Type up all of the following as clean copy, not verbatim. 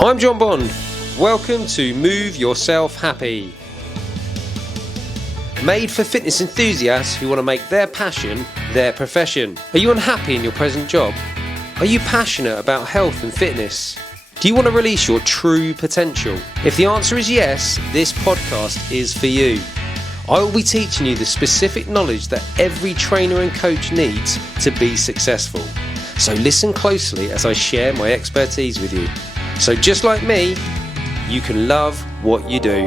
I'm Jon Bond. Welcome to Move Yourself Happy. Made for fitness enthusiasts who want to make their passion their profession. Are you unhappy in your present job? Are you passionate about health and fitness? Do you want to release your true potential? If the answer is yes, this podcast is for you. I will be teaching you the specific knowledge that every trainer and coach needs to be successful. So listen closely as I share my expertise with you. So just like me, you can love what you do.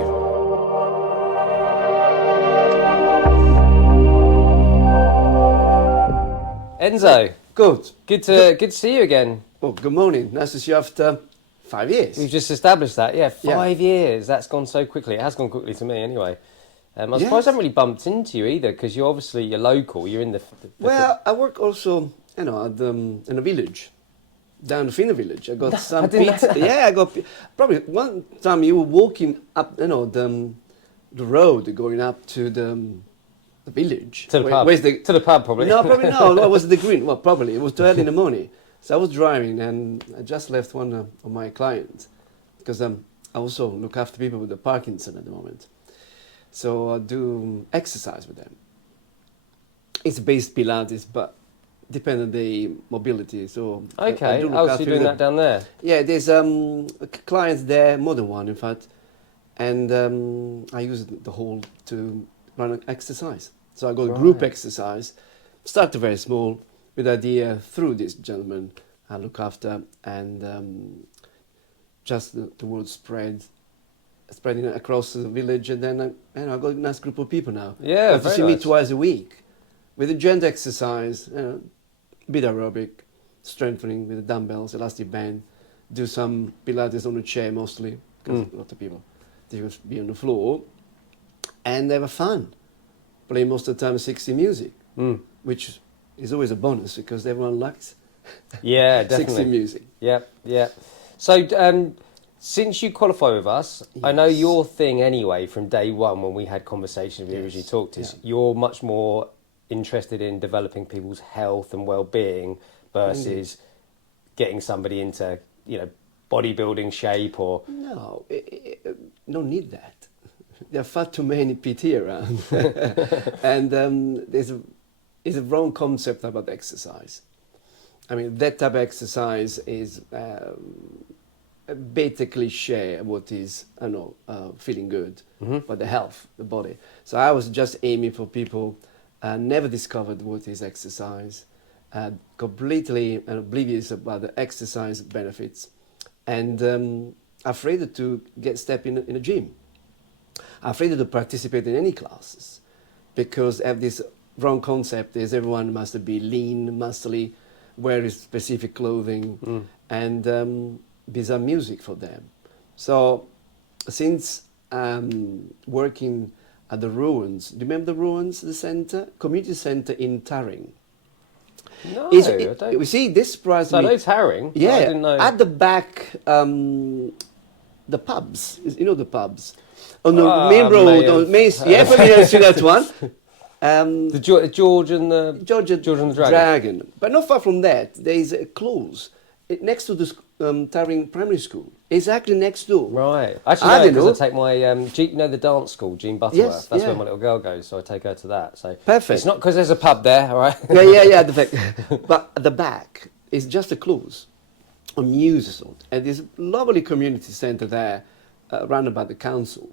Enzo, good to see you again. Oh, good morning. Nice to see you after 5 years. We've just established that, yeah, 5 years. That's gone so quickly. It has gone quickly to me anyway. I'm surprised I haven't really bumped into you either, because you're local. You're in the I work also, in a village, down the Finna village. I got some pizza. Yeah, I got probably one time you were walking up, the road going up to the village. To the pub. To the pub, probably. No, probably no. It was the green. Well, probably it was too early in the morning. So I was driving, and I just left one of my clients because I also look after people with the Parkinson at the moment. So I do exercise with them. It's based Pilates, but depending on the mobility. So okay, so you're doing that down there? Yeah, there's clients there, more than one in fact, and I use the hall to run an exercise. So I go to group exercise, start very small, with the idea through this gentleman I look after, and just the word spreading across the village, and then I got a nice group of people now. Yeah, to see me twice a week with a joint exercise, bit aerobic, strengthening with the dumbbells, elastic band, do some Pilates on the chair mostly, because a lot of people they just be on the floor, and they have fun. Play most of the time 60 music, which is always a bonus because everyone likes definitely 60 music. Yeah. So since you qualify with us, I know your thing anyway from day one when we had conversations we originally talked is you're much more interested in developing people's health and well-being versus getting somebody into bodybuilding shape or... No, no need that. There are far too many PT around. And there's a wrong concept about exercise. I mean, that type of exercise is a bit a cliche what is, feeling good for the health, the body. So I was just aiming for people never discovered what is exercise, completely oblivious about the exercise benefits, and afraid to step in a gym. Afraid to participate in any classes because they have this wrong concept is everyone must be lean, muscly, wear specific clothing, and bizarre music for them. So since working at the Ruins, do you remember the Ruins, the centre? Community centre in Tarring. No, I don't. You see, this surprised me. I know Tarring. Yeah, I didn't know. At the back, the pubs, the pubs. On the main road, on Main Street. Yeah, probably you see that one. The George and the Dragon. But not far from that, there is a close next to the Tarring Primary School. Exactly next door. Right. Actually, because I take my, the dance school, Jean Butterworth. Yes, that's where my little girl goes, so I take her to that. So perfect. It's not because there's a pub there, all right? Yeah. But at the back is just a close on Muse Road, and there's a lovely community centre there, run by the council.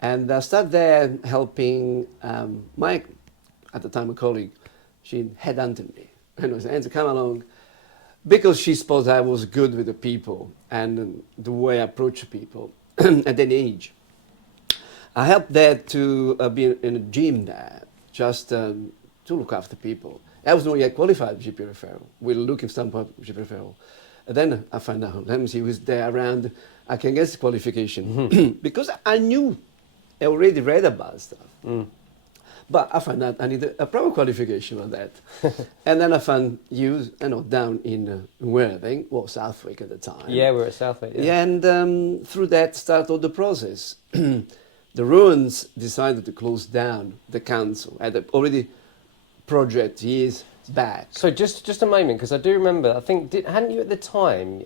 And I started there helping my, at the time, a colleague. She headhunted me. And I said, Enzo, come along. Because she supposed I was good with the people and the way I approach people at any age. I helped there to be in a gym there, just to look after people. I was not yet qualified GP referral. We were looking for some GP referral. And then I found out, let me see who's there around. I can get the qualification. Because I knew, I already read about stuff. But I found out I needed a proper qualification on that. And then I found you down in Worthing, Southwick at the time. Yeah, we were at Southwick. Yeah. And through that started the process. The Ruins decided to close down the council. Had already project years back. So just a moment, because I do remember. I think hadn't you at the time?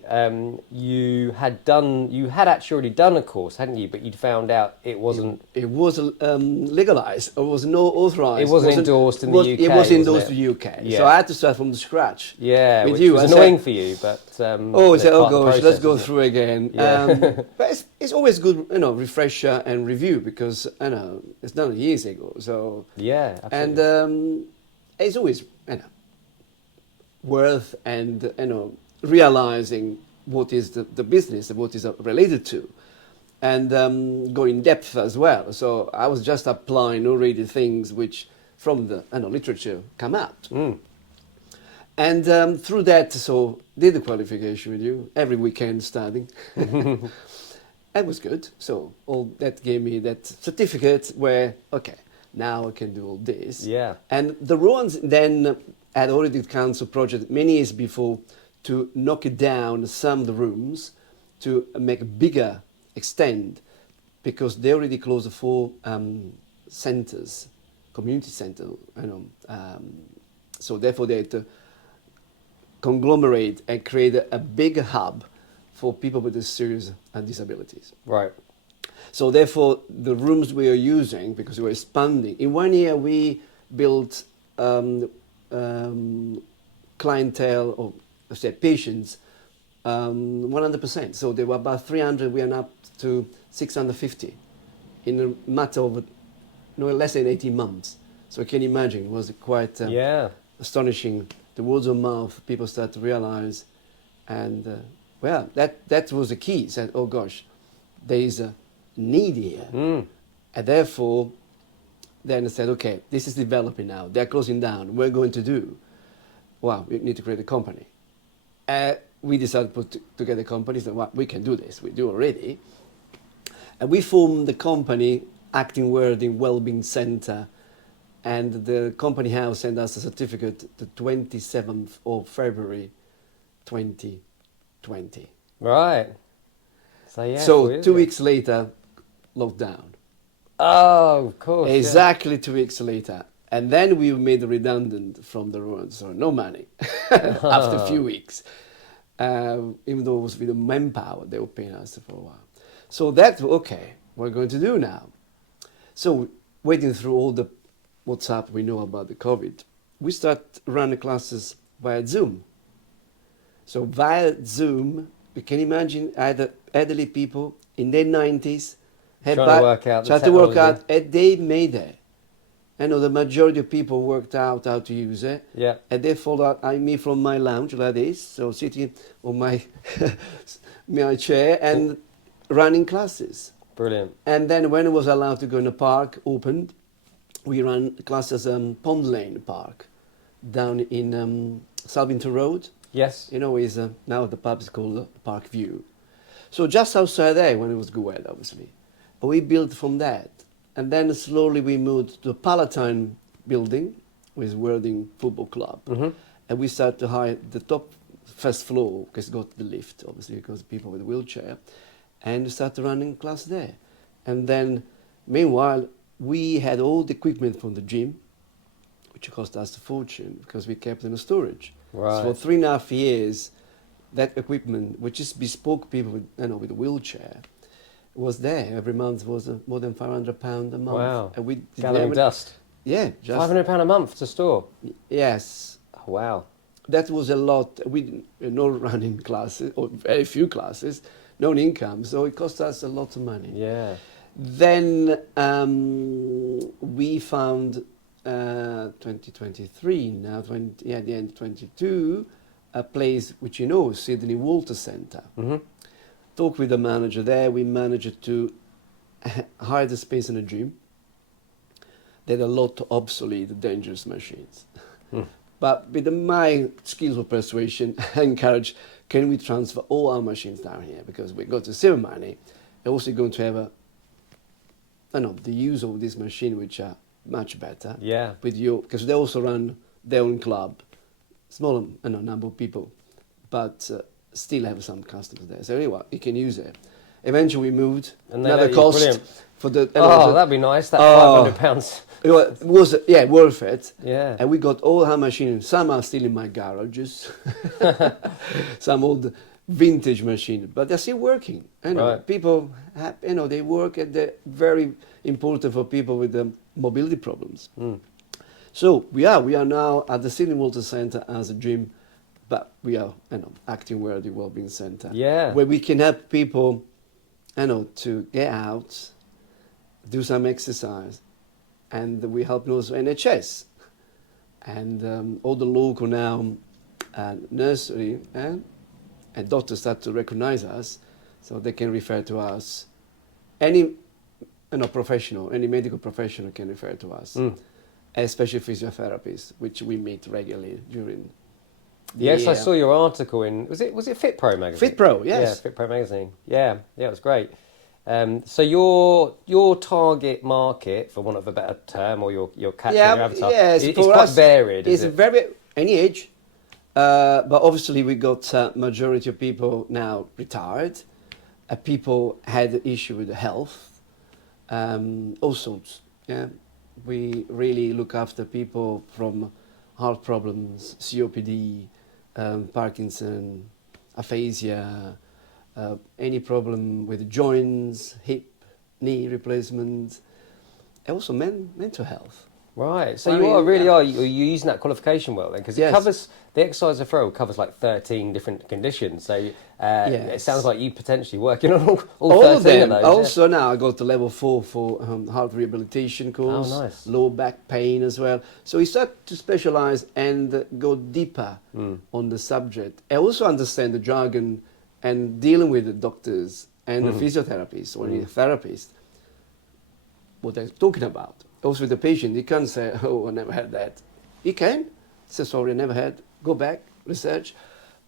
You had actually already done a course, hadn't you? But you'd found out it wasn't. It was legalized. It was no authorized. It wasn't endorsed in the UK. It was endorsed wasn't in it? the UK. Yeah. So I had to start from the scratch. Yeah, with which you. was I annoying said, for you, but oh, it's say, oh part of the gosh, process, let's go isn't it? through again. Yeah. But it's always good, refresher and review, because it's done years ago. So Yeah, absolutely. and it's always worth and realizing what is the business and what is related to, and go in depth as well. So I was just applying already things which from the literature come out. And through that, so did the qualification with you every weekend studying. That was good. So all that gave me that certificate where, okay, now I can do all this. Yeah. And the Roans then had already council project many years before to knock it down some of the rooms to make a bigger extent, because they already closed the 4 centers, community center, so therefore they had to conglomerate and create a big hub for people with serious disabilities. Right. So therefore, the rooms we are using, because we were expanding, in 1 year we built clientele, or let's say patients, 100%. So there were about 300, we are up to 650 in a matter of less than 18 months. So you can imagine, it was quite astonishing. The words of mouth, people start to realize, and that was the key. Said, oh gosh, there is a need here, and therefore, then I said, okay, this is developing now. They're closing down. We're going to do. Well, we need to create a company. We decided to put together a company. So well, we can do this. We do already, and we formed the company Acting Wording Wellbeing Center. And the company house sent us a certificate the 27th of February 2020. Right. So yeah. So 2 weeks later, lockdown. Oh, of course. Exactly 2 weeks later. And then we made redundant from the road, so no money after a few weeks. Even though it was with the manpower, they were paying us for a while. So that's okay, what we're going to do now. So waiting through all the WhatsApp we know about the COVID, we start running classes via Zoom. So via Zoom, you can imagine either elderly people in their 90s trying to work out the technology. And they made it. I know the majority of people worked out how to use it. Yeah. And they followed me from my lounge like this, so sitting on my my chair and running classes. Brilliant. And then when it was allowed to go in the park, opened, we ran classes Pond Lane Park down in Salvington Road. Yes. Is now the pub is called Park View. So just outside there when it was good weather, obviously. But we built from that. And then slowly we moved to the Palatine building with Worthing Football Club. Mm-hmm. And we started to hire the top first floor, because it got the lift, obviously, because people with a wheelchair. And started running class there. And then, meanwhile, we had all the equipment from the gym, which cost us a fortune because we kept it in storage. Right. So for 3.5 years, that equipment, which is bespoke people with a wheelchair, was there. Every month was more than £500 a month. Wow. And we gathering dust. Yeah. Just, £500 a month to store. Yes. Oh, wow. That was a lot. We no running classes, or very few classes, no income. So it cost us a lot of money. Yeah. Then we found 2023 now, the end of 22, a place which Sydney Walter Centre. Mm-hmm. Talked with the manager there. We managed to hire the space in a gym. They had a lot of obsolete, dangerous machines. But with my skills of persuasion, I encouraged, can we transfer all our machines down here? Because we got to save money. We're also going to have the use of this machine, which are much better. Yeah. Because they also run their own club, small number of people, but still have some customers there. So anyway, you can use it. Eventually we moved. And they Another let you, cost brilliant. for the. That'd be nice. That £500. It was worth it. Yeah. And we got all our machines. Some are still in my garages. Some old vintage machine, but they're still working. Right. People have, they work at the very important for people with mobility problems. So we are now at the Sydney Water Centre as a gym, but we are acting where the Wellbeing Centre. Yeah. Where we can help people, to get out, do some exercise, and we help also NHS and all the local now nursery and doctors start to recognize us, so they can refer to us. Any professional, any medical professional can refer to us, especially physiotherapists, which we meet regularly during the Yes, year. I saw your article in, was it Fit Pro magazine? Fit Pro, yes. Yeah, Fit Pro magazine. Yeah, it was great. So your target market, for want of a better term, or your catch, your avatar, it's quite varied. It's very any age, but obviously we got majority of people now retired. People had issue with the health, all sorts. Yeah, we really look after people from heart problems, COPD, Parkinson, aphasia. Any problem with joints, hip, knee replacement, and also mental health. Right, so you're using that qualification well then, because it covers, the exercise referral covers like 13 different conditions, so it sounds like you potentially working on all 13 of those. Also now I got to level 4 for heart rehabilitation course, nice. low back pain as well. So we start to specialize and go deeper on the subject. I also understand the jargon and dealing with the doctors and the physiotherapists or the therapists, what they're talking about. Also with the patient, you can't say, oh, I never had that. You can say, sorry, I never had. Go back, research.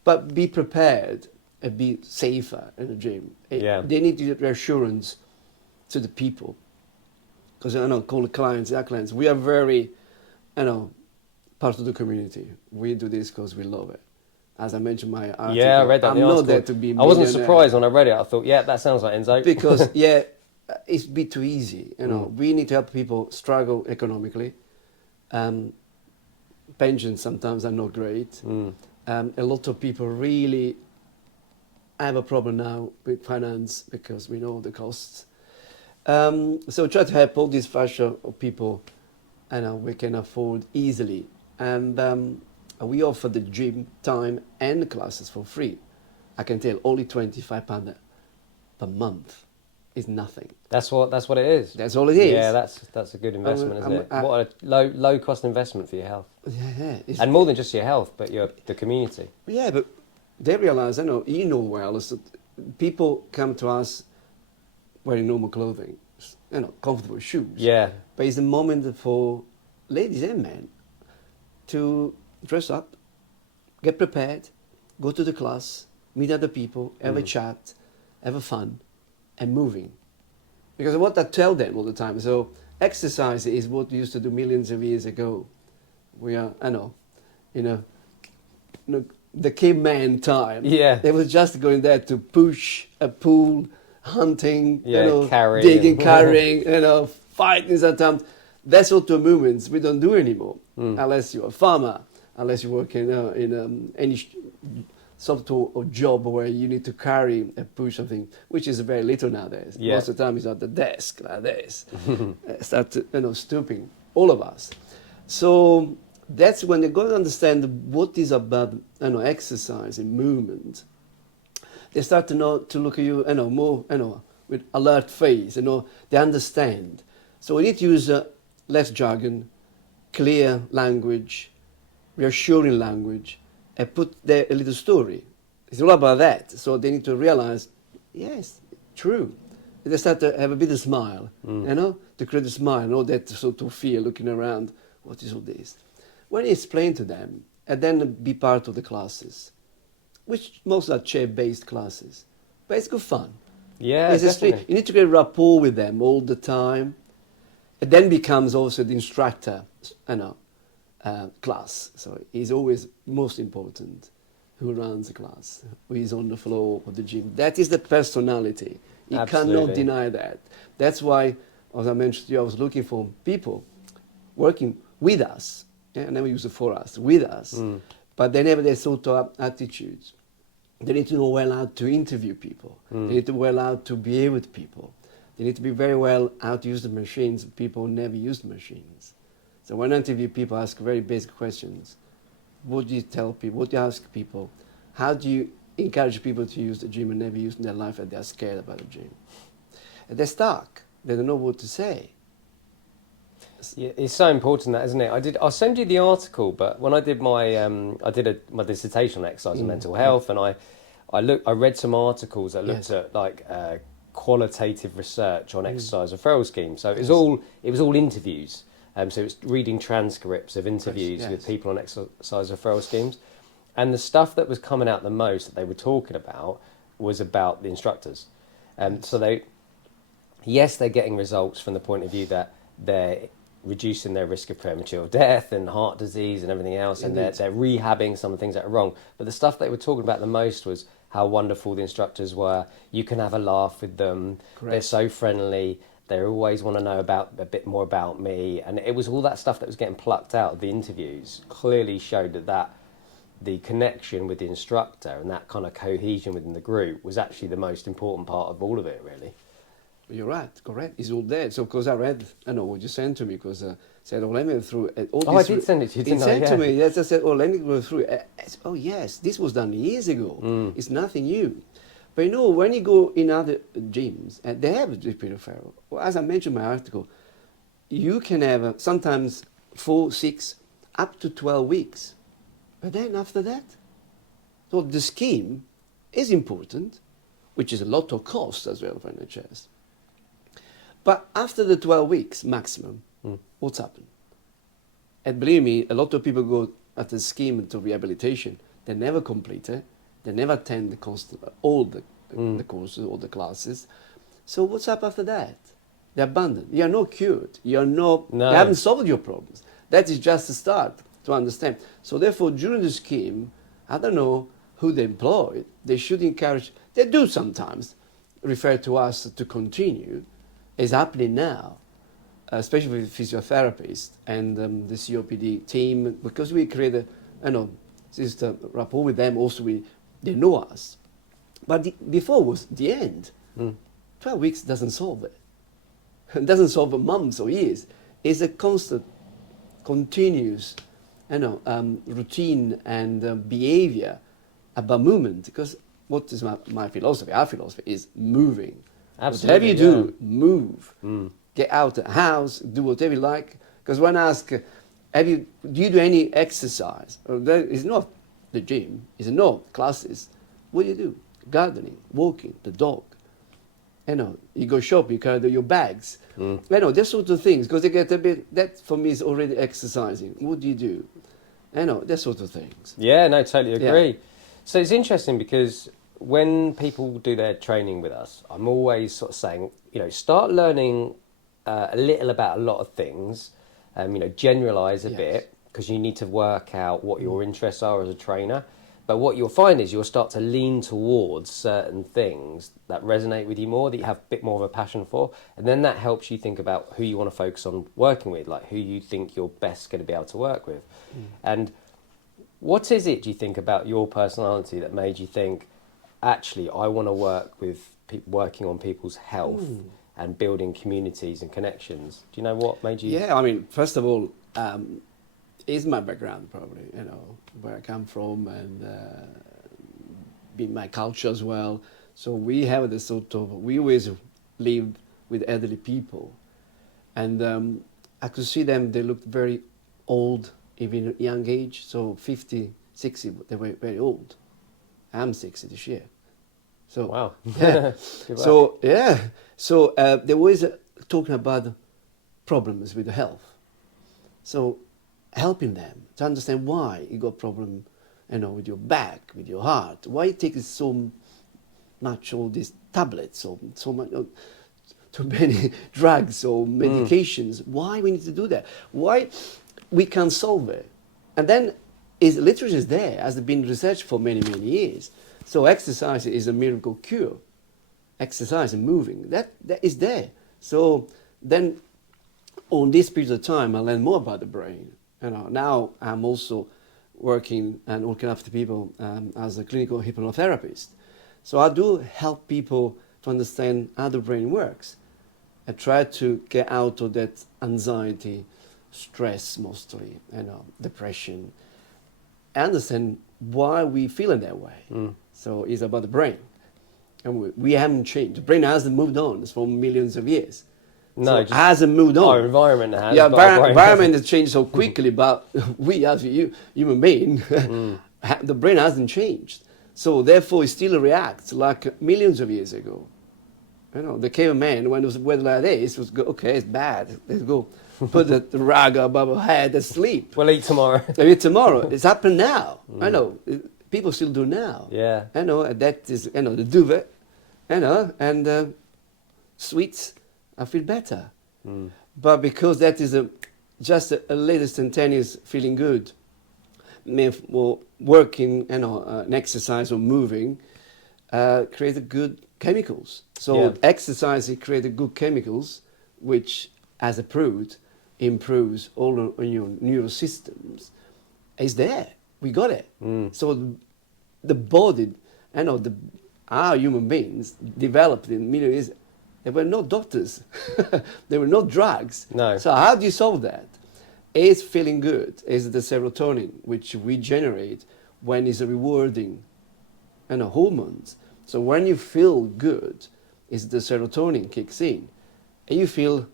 But be prepared and be safer in the gym. They need to get reassurance to the people. Because call the clients, our clients, we are very, part of the community. We do this because we love it. As I mentioned my article, I read that. I'm not there to be a I wasn't surprised when I read it. I thought, that sounds like Enzo. Because, it's a bit too easy. We need to help people struggle economically. Pensions sometimes are not great. A lot of people really have a problem now with finance because we know the costs. So try to help all these fascia of people we can afford easily. And we offer the gym time and classes for free. I can tell only £25 per month is nothing. That's what it is. That's all it is. Yeah, that's a good investment, isn't it? What a low cost investment for your health. Yeah. And more than just your health, but the community. Yeah, but they realise, well, is that people come to us wearing normal clothing, comfortable shoes. Yeah. But it's a moment for ladies and men to dress up, get prepared, go to the class, meet other people, have a chat, have a fun, and moving. Because what I tell them all the time, so exercise is what we used to do millions of years ago. We are, the caveman time. Yeah. They was just going there to push a pull, hunting, carrying. digging, carrying, fighting sometimes. That's sort of movements we don't do anymore, unless you're a farmer, unless you work in any sort of job where you need to carry and push something, which is very little nowadays. Yeah. Most of the time it's at the desk like this, start stooping, all of us. So that's when they got to understand what is about exercise and movement. They start to look at you more with alert face. They understand. So we need to use less jargon, clear language, reassuring language, and put there a little story. It's all about that. So they need to realize, yes, true. They start to have a bit of smile, to create a smile, not that sort of fear looking around, what is all this? When you explain to them, and then be part of the classes, which most are chair-based classes, but it's good fun. Yeah, definitely. You need to get rapport with them all the time. It then becomes also the instructor, class. So he's always most important. Who runs the class? Who is on the floor of the gym? That is the personality You Absolutely. cannot deny that. That's why, as I mentioned to you, I was looking for people working with us. Yeah, I never use it for us, with us. But they never their sort of attitudes. They need to know well how to interview people. They need to know well how to behave with people. They need to be very well how to use the machines. People who never used machines. So when I interview people, I ask very basic questions. What do you tell people? What do you ask people? How do you encourage people to use the gym and never use it in their life and they're scared about the gym? And they're stuck. They don't know what to say. Yeah, it's so important, that, isn't it? I'll send you the article, but when I did my my dissertation on exercise and mental health, and I read some articles that looked at like qualitative research on exercise referral schemes. So it was all interviews. So it's reading transcripts of interviews with people on exercise referral schemes, and the stuff that was coming out the most that they were talking about was about the instructors. So they're getting results from the point of view that they're reducing their risk of premature death and heart disease and everything else, and they're rehabbing some of the things that are wrong. But the stuff they were talking about the most was how wonderful the instructors were. You can have a laugh with them. Correct. They're so friendly. They always want to know about a bit more about me. And it was all that stuff that was getting plucked out of the interviews clearly showed that the connection with the instructor and that kind of cohesion within the group was actually the most important part of all of it, really. You're right, correct. It's all there. So, because I read, I know what you sent to me, because said, oh, let me go through all this. Oh, I did send it to you, didn't I? Sent to me. Yes, I said, oh, let me go through it. Oh, yes, this was done years ago. It's nothing new. But you know, when you go in other gyms, they have a GP referral. Well, as I mentioned in my article, you can have sometimes 4, 6, up to 12 weeks. But then after that, so the scheme is important, which is a lot of cost as well for NHS. But after the 12 weeks maximum, what's happened? And believe me, a lot of people go at the scheme to rehabilitation. They never complete it. They never attend all the courses, all the classes. So what's up after that? They abandon. You are not cured. You haven't solved your problems. That is just a start to understand. So therefore, during the scheme, I don't know who they employ. They should encourage. They do sometimes refer to us to continue. Is happening now, especially with physiotherapists and the COPD team, because we create this rapport with them. Also, they know us. But before was the end. 12 weeks doesn't solve it. It doesn't solve months or years. It's a constant, continuous, routine and behavior about movement. Because what is my philosophy? Our philosophy is moving. Absolutely, whatever you do, move. Get out of the house, do whatever you like. Because when I ask, do you do any exercise? It's not the gym, it's not classes. What do you do? Gardening, walking, the dog. You go shopping, you carry your bags. That sort of things. Because they get a bit, that for me is already exercising. What do you do? That sort of things. Yeah, no, totally agree. Yeah. So it's interesting because when people do their training with us, I'm always sort of saying, start learning a little about a lot of things, generalise a bit, because you need to work out what your interests are as a trainer. But what you'll find is you'll start to lean towards certain things that resonate with you more, that you have a bit more of a passion for. And then that helps you think about who you want to focus on working with, like who you think you're best going to be able to work with. And what is it, do you think, about your personality that made you think, actually, I want to work with working on people's health and building communities and connections? Do you know what made you? Yeah, I mean, first of all, is my background probably, where I come from and be my culture as well. So we have this we always live with elderly people. And I could see them, they looked very old, even at a young age. So 50, 60, they were very old. I'm 60 this year. So wow. Yeah. So they always talking about problems with the health. So helping them to understand why you got problem, with your back, with your heart. Why you take so much all these tablets or so much, too many drugs or medications? Why we need to do that? Why we can't solve it? And then literature is there, has been researched for many, many years. So exercise is a miracle cure. exercise and moving. That is there. So then, on this period of time, I learned more about the brain. Now I'm also working and looking after people as a clinical hypnotherapist. So I do help people to understand how the brain works. I try to get out of that anxiety, stress mostly, depression. I understand why we feel in that way. So it's about the brain. And we haven't changed. The brain hasn't moved on. It's for millions of years. No, so it hasn't moved on. Our environment has. Yeah, but our brain environment hasn't. has changed so quickly, but we as human being, the brain hasn't changed. So therefore it still reacts like millions of years ago. The caveman, when it was weather like this, was okay, it's bad. Let's go put the rug above our head and sleep. We'll eat tomorrow. We'll eat tomorrow. It's happened now. I know. People still do now. Yeah. That is, the duvet, and sweets, I feel better. But because that is just a little instantaneous feeling good, or working, an exercise or moving, created good chemicals. So exercise created good chemicals, which, as approved, improves all of your neural systems. It's there. We got it. So the body, our human beings developed in millions. There were no doctors. There were no drugs. No. So how do you solve that? It's feeling good. It's the serotonin, which we generate when it's rewarding, hormones. So when you feel good, it's the serotonin kicks in, and you feel,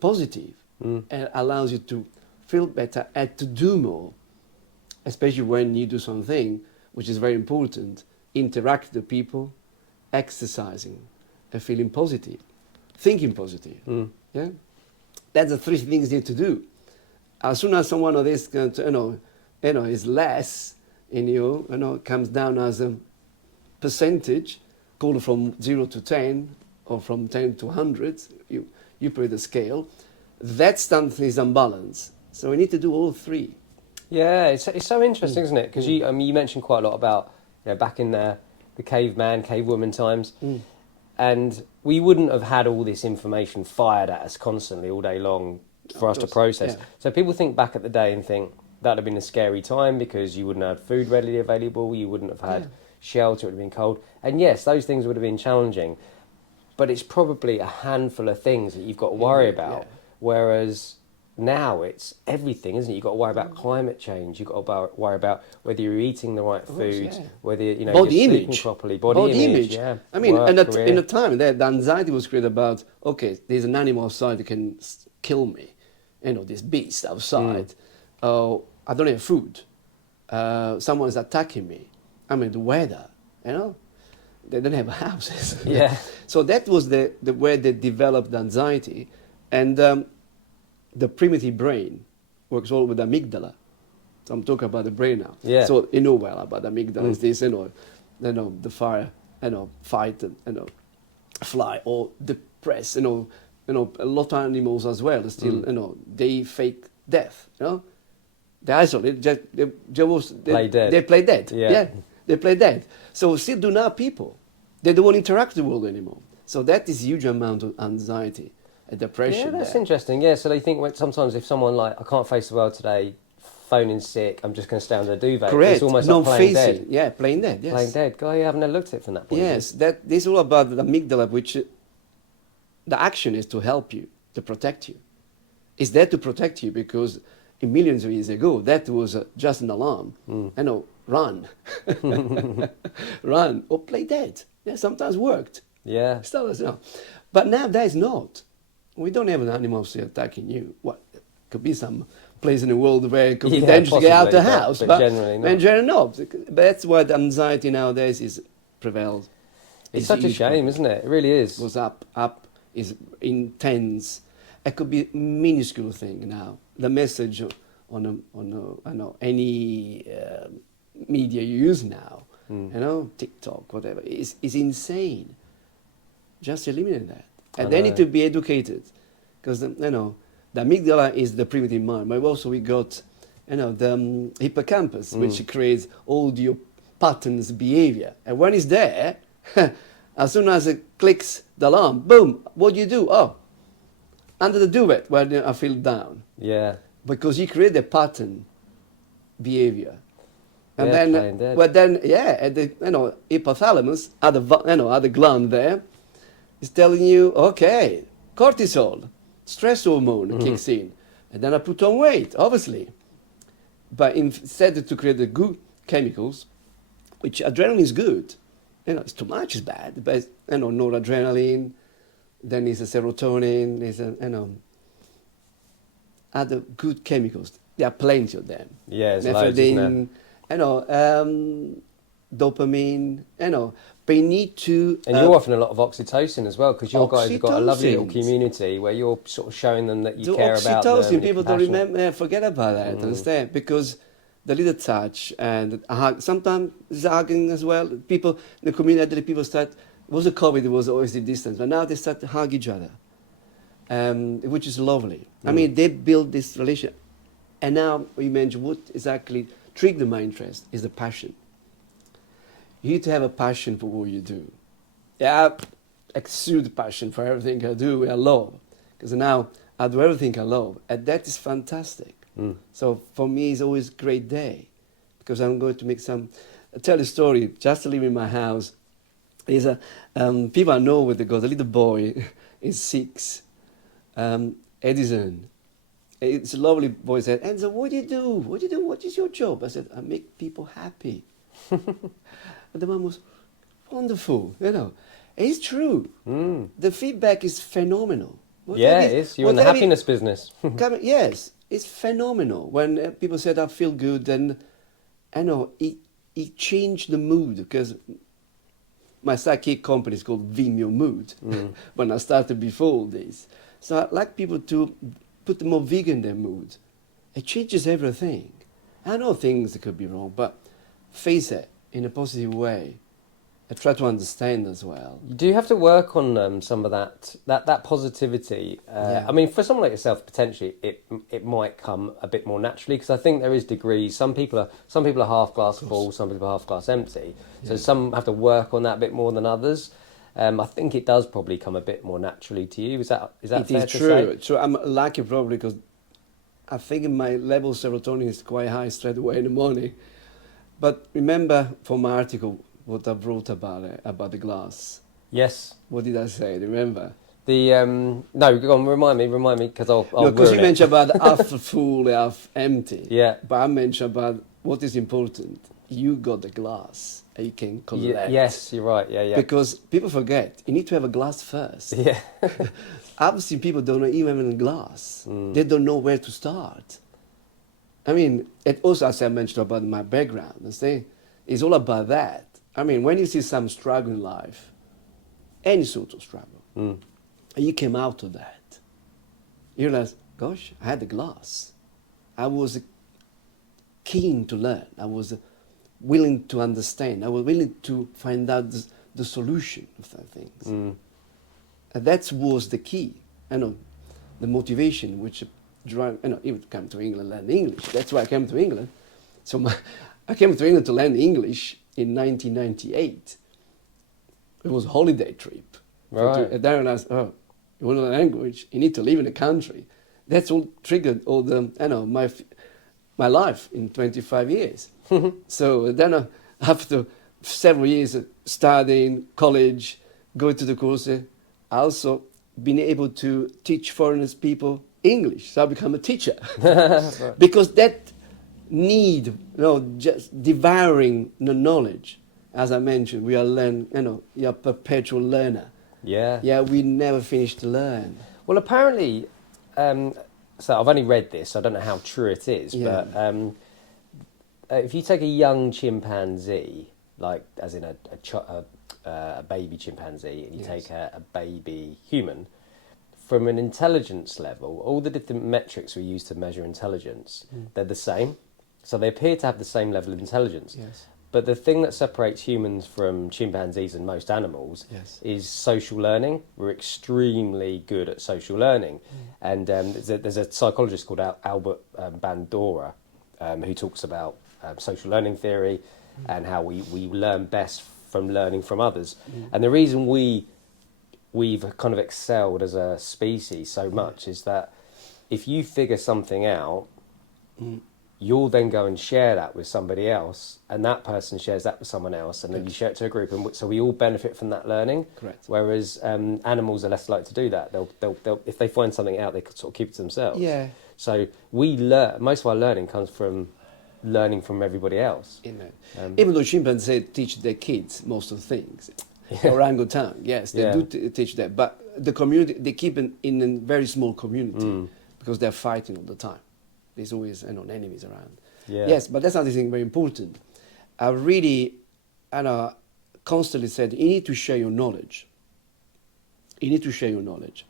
positive, and allows you to feel better and to do more, especially when you do something which is very important: interact with people, exercising, and feeling positive, thinking positive. Yeah, that's the three things you need to do. As soon as someone of this, is less in you, comes down as a percentage, called from 0 to 10, or from 10 to 100, you put the scale, that something is unbalanced. So we need to do all three. Yeah, it's so interesting, isn't it? Because you mentioned quite a lot about back in the caveman, cavewoman times, and we wouldn't have had all this information fired at us constantly all day long for us to process. Yeah. So people think back at the day and think that would have been a scary time because you wouldn't have food readily available, you wouldn't have had shelter, it would have been cold. And yes, those things would have been challenging, but it's probably a handful of things that you've got to worry about. Whereas now it's everything, isn't it? You've got to worry about climate change, you've got to worry about whether you're eating the right food, whether you're sleeping properly, body image. Yeah. I mean, work, in the time, the anxiety was created about, okay, there's an animal outside that can kill me, this beast outside. I don't have food. Someone is attacking me. I mean, the weather, they don't have houses. Yeah. So that was the way they developed the anxiety. And the primitive brain works all with the amygdala. So I'm talking about the brain now. Yeah. So you know well about the amygdala. It's this, the fire, fight, fly, or depress, a lot of animals as well still, they fake death, They isolate, Play dead. They play dead. Yeah. They play dead. So still do now people. They don't want to interact with the world anymore. So that is a huge amount of anxiety and depression. Yeah, that's there. interesting. Yeah, so they think sometimes if someone I can't face the world today, phoning sick, I'm just going to stay under the duvet. Correct. It's almost like playing dead. Yeah, playing dead, yes. Playing dead. God, you haven't looked at it from that point of Yes, this is all about the amygdala, which the action is to help you, to protect you. It's there to protect you because millions of years ago, that was just an alarm. Run. Run or play dead. Yeah, sometimes worked. Yeah. But now that is not. We don't have an animal attacking you. What? Could be some place in the world where it could be dangerous to get out of the house. But generally not. Generally not. But that's why the anxiety nowadays prevails. It's such a shame, isn't it? It really is. It goes up, is intense. It could be a minuscule thing now. The message on any media you use now, TikTok, whatever, is insane. Just eliminate that. And they need to be educated. Because, the amygdala is the primitive mind. But also we got, the hippocampus, which creates all your patterns behavior. And when it's there, As soon as it clicks the alarm, boom, what do you do? Oh, under the duvet when I feel down. Yeah. Because you create a pattern behavior. And Yeah, then, playing dead. well, then, yeah, at the hypothalamus, at the gland there, is telling you, okay, cortisol, stress hormone kicks in, and then I put on weight, obviously. But instead to create the good chemicals, which adrenaline is good, it's too much is bad, but noradrenaline, then is a serotonin, is other good chemicals. There are plenty of them. Yeah, it's loads, isn't Dopamine, but you need to... And you're offering a lot of oxytocin as well, because your guys have got a lovely little oxytocin. community where you're sort of showing them that you The care about them. oxytocin, and people you're don't compassionate. remember, forget about that, understand? Because the little touch and a hug, sometimes it's hugging as well. People, in the community, people start, it was a COVID, it was always the distance, but now they start to hug each other, which is lovely. I mean, they build this relation. And now we mentioned what exactly triggered my interest is the passion. You need to have a passion for what you do. Yeah, I exude passion for everything I do, I love. Because now I do everything I love, and that is fantastic. So for me, it's always a great day, because I'm going to make I'll tell a story, just leaving my house. There's people I know with the girls, a little boy is 6, Edison. It's a lovely boy, said, Enzo, what do you do? What do you do? What is your job? I said, I make people happy. And the mom was wonderful, It's true. The feedback is phenomenal. Yeah, it is. You're in the happiness business. Yes, it's phenomenal. When people said, I feel good, then, it changed the mood, because my psychic company is called Vimeo Mood, when I started before this. So I like people to put more vigor in their mood. It changes everything. I know things that could be wrong, but face it in a positive way. I try to understand as well. Do you have to work on some of that positivity? Yeah. I mean, for someone like yourself, potentially it might come a bit more naturally, because I think there is degrees. Some people are half glass full, some people are half glass empty. So some have to work on that a bit more than others. I think it does probably come a bit more naturally to you. Is that fair to say? True. I'm lucky probably because I think my level of serotonin is quite high straight away in the morning. But remember from my article what I wrote about the glass. Yes. What did I say? Remember? No, go on. Remind me, because I'll Because you ruin it. mentioned about half full, half empty. Yeah. But I mentioned about what is important. You got the glass. You can collect. Yes, you're right. Yeah. Because people forget, you need to have a glass first. Yeah. I've seen people don't know even have a glass. They don't know where to start. I mean, it also, as I mentioned about my background, it's all about that. I mean, when you see some struggle in life, any sort of struggle, and you came out of that, you realize, gosh, I had a glass. I was keen to learn. I was willing to understand. I was willing to find out the solution of that things. And that was the key. The motivation which drive. Even to come to England, learn English. That's why I came to England. So I came to England to learn English in 1998. It was a holiday trip. Right. And then I realized, you want to learn language, you need to live in a country. That's all triggered all the, my life in 25 years. So then after several years of studying, college, going to the courses, I also been able to teach foreigners people English. So I become a teacher. Right. Because that need, just devouring the knowledge. As I mentioned, we are you're a perpetual learner. Yeah. Yeah, we never finish to learn. Well, apparently, so I've only read this. I don't know how true it is, Yeah. but if you take a young chimpanzee, like as in a baby chimpanzee, and you take a baby human, from an intelligence level, all the different metrics we use to measure intelligence, they're the same. So they appear to have the same level of intelligence. Yes. But the thing that separates humans from chimpanzees and most animals is social learning. We're extremely good at social learning. And there's a psychologist called Albert Bandura who talks about social learning theory and how we learn best from learning from others. And the reason we've kind of excelled as a species so much is that if you figure something out, you'll then go and share that with somebody else, and that person shares that with someone else, and then you share it to a group, and so we all benefit from that learning. Correct. Whereas animals are less likely to do that. They'll if they find something out, they could sort of keep it to themselves. Yeah. So we learn. Most of our learning comes from learning from everybody else. Even though chimpanzees teach their kids most of the things, orangutan, yes, they do teach that. But the community, they keep in a very small community because they're fighting all the time. There's always enemies around. Yeah. Yes, but that's another thing very important. I really constantly said, you need to share your knowledge. You need to share your knowledge.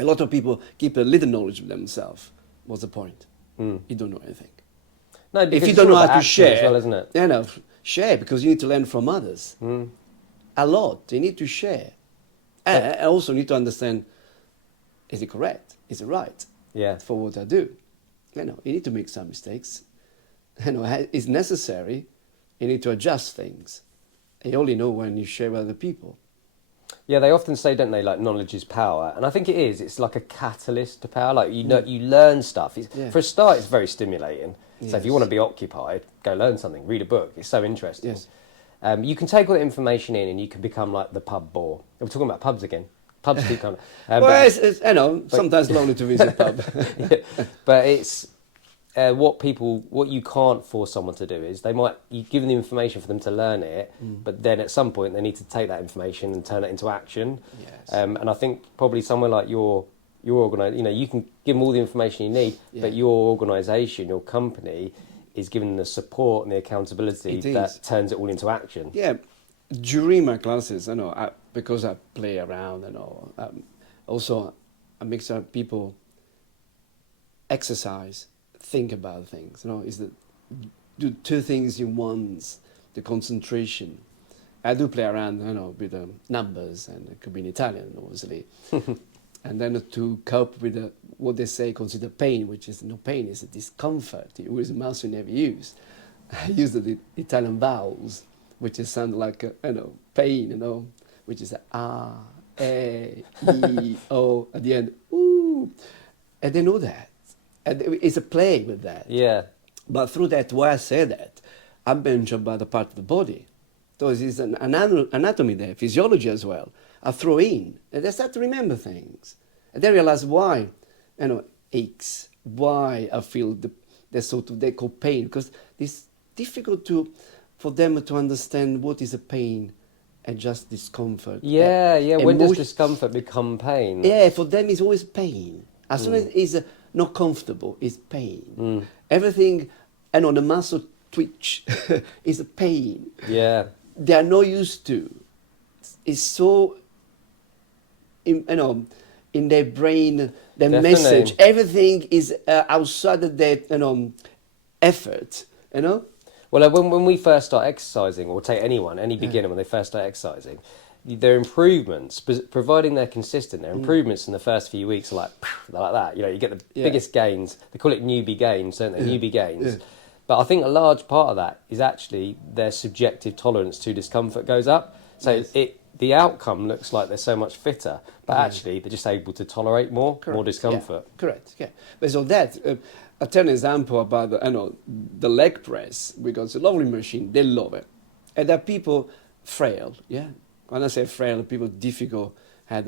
A lot of people keep a little knowledge of themselves. What's the point? You don't know anything. No, because If you it's don't all know about how to action share, as well, isn't it? Share, because you need to learn from others. A lot. You need to share. And I also need to understand, is it correct? Is it right? Yeah. For what I do. You need to make some mistakes. It's necessary. You need to adjust things. You only know when you share with other people. Yeah, they often say, don't they, like knowledge is power, and I think it is. It's like a catalyst to power. Like you learn stuff. For a start, it's very stimulating. So if you want to be occupied, go learn something, read a book. It's so interesting. Yes. You can take all the information in, and you can become like the pub bore. We're talking about pubs again. Pubs keep coming. Well, it's sometimes lonely to visit pub. But it's what you can't force someone to do is you give them the information for them to learn it, but then at some point they need to take that information and turn it into action. Yes. And I think probably somewhere like your organisation, you can give them all the information you need, but your organisation, your company, is giving them the support and the accountability that turns it all into action. Yeah, during my classes, because I play around also I make sure people exercise, think about things. Is that do two things in once, the concentration. I do play around, with numbers, and it could be in Italian, obviously. And then to cope with what they say, consider pain, which is no pain, is a discomfort. It was a muscle you never use. I use the Italian vowels, which is sound like pain, which is a, e, o at the end. Ooh, and they know that, and it's a play with that. Yeah. But through that, why I say that, I'm mentioned by the part of the body. So there's an anatomy there, physiology as well. I throw in, and they start to remember things, and they realize why, aches, why I feel they call pain, because it's difficult for them to understand what is a pain and just discomfort. Yeah. When does discomfort become pain? Yeah, for them it's always pain. As soon as it's not comfortable, it's pain. Everything, the muscle twitch is a pain. Yeah. They are not used to. It's so, in their brain, their Definitely. message, everything is outside of their, effort, Well, when we first start exercising, or take any beginner when they first start exercising, their improvements, providing they're consistent, their improvements in the first few weeks are like that. You get the biggest gains. They call it newbie gains, don't they? Newbie gains. Yeah. But I think a large part of that is actually their subjective tolerance to discomfort goes up. So the outcome looks like they're so much fitter, but actually they're just able to tolerate more discomfort. Yeah. Correct. Yeah. But so that. I'll tell an example about the leg press, because it's a lovely machine, they love it. And there are people frail, yeah? When I say frail, people difficult, had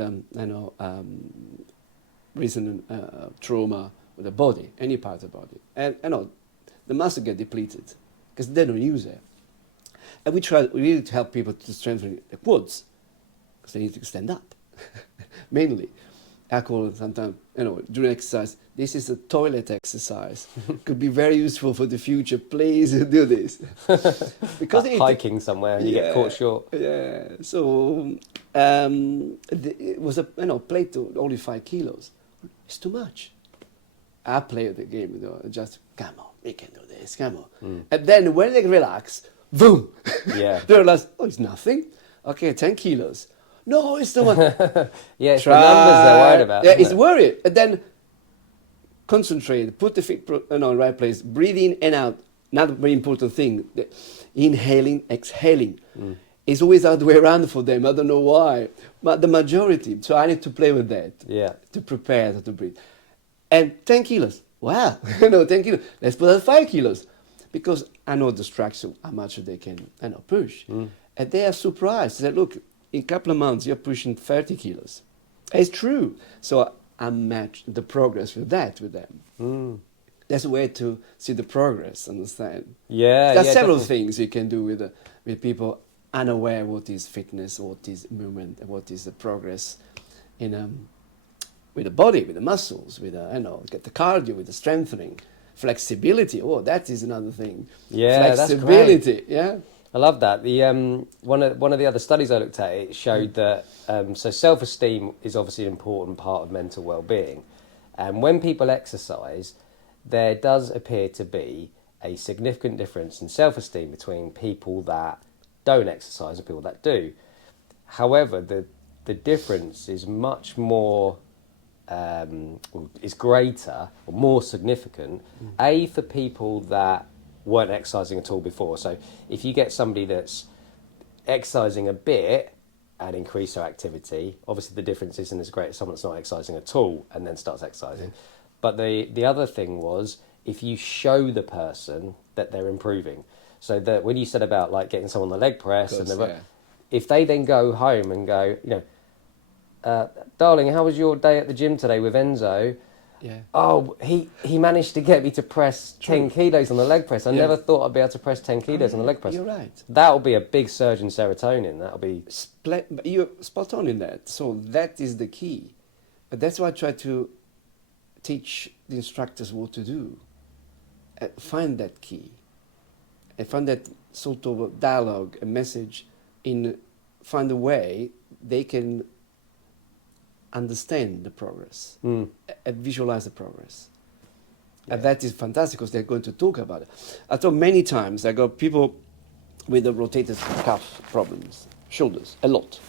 recent trauma with the body, any part of the body. And the muscle get depleted because they don't use it. And we really to help people to strengthen the quads, because they need to stand up, mainly. I call it sometimes, during exercise, this is a toilet exercise. Could be very useful for the future. Please do this. Because hiking somewhere and you get caught short. Yeah. So it was a plate to only 5 kilos. It's too much. I play the game, just come on, we can do this, come on. And then when they relax, boom. Yeah. They realize, it's nothing. Okay, 10 kilos. No, it's too much. Yeah, it's the numbers they're worried about. Yeah, it's worried. And then concentrate, put the feet in the right place, breathe in and out. Another very important thing, inhaling, exhaling. It's always the other way around for them. I don't know why. But the majority. So I need to play with that. Yeah. To prepare to breathe. And 10 kilos. Wow. 10 kilos. Let's put out 5 kilos. Because I know the structure, how much they can push. And they are surprised. They said, look, in a couple of months, you're pushing 30 kilos. It's true. So I match the progress with that with them. That's a way to see the progress, understand? Yeah, There's yeah, several definitely. things you can do with people unaware what is fitness, what is movement, and what is the progress in with the body, with the muscles, with get the cardio, with the strengthening, flexibility. Oh, that is another thing. Yeah, that's great. Flexibility. Yeah. I love that. The one of the other studies I looked at, it showed that so self-esteem is obviously an important part of mental well-being, and when people exercise, there does appear to be a significant difference in self-esteem between people that don't exercise and people that do. However, the difference is much more is greater or more significant. For people that weren't exercising at all before. So if you get somebody that's exercising a bit and increase their activity, obviously the difference isn't as great as someone that's not exercising at all and then starts exercising. But the other thing was, if you show the person that they're improving, so that when you said about like getting someone on the leg press, if they then go home and go, darling, how was your day at the gym today with Enzo? Yeah. Oh, he managed to get me to press 10 kilos on the leg press. I never thought I'd be able to press 10 kilos on the leg press. You're right. That'll be a big surge in serotonin. That'll be... You're spot on in that. So that is the key. But that's why I try to teach the instructors what to do. Find that key. And find that sort of a dialogue, a message, find a way they can understand the progress, visualize the progress. And that is fantastic because they're going to talk about it. I thought many times I got people with the rotator cuff problems, shoulders, a lot.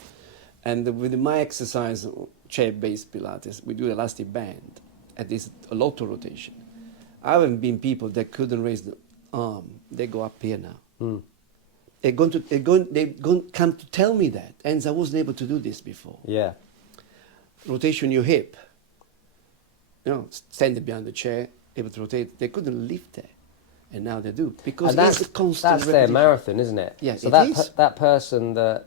And with my exercise, chair-based Pilates, we do elastic band, and there's a lot of rotation. I haven't been people that couldn't raise the arm. They go up here now. They're going to come to tell me that. And I wasn't able to do this before. Yeah. Rotation your hip. Standing behind the chair, able to rotate. They couldn't lift it, and now they do because it's a constant. That's their marathon, isn't it? Yes, so it is. That person that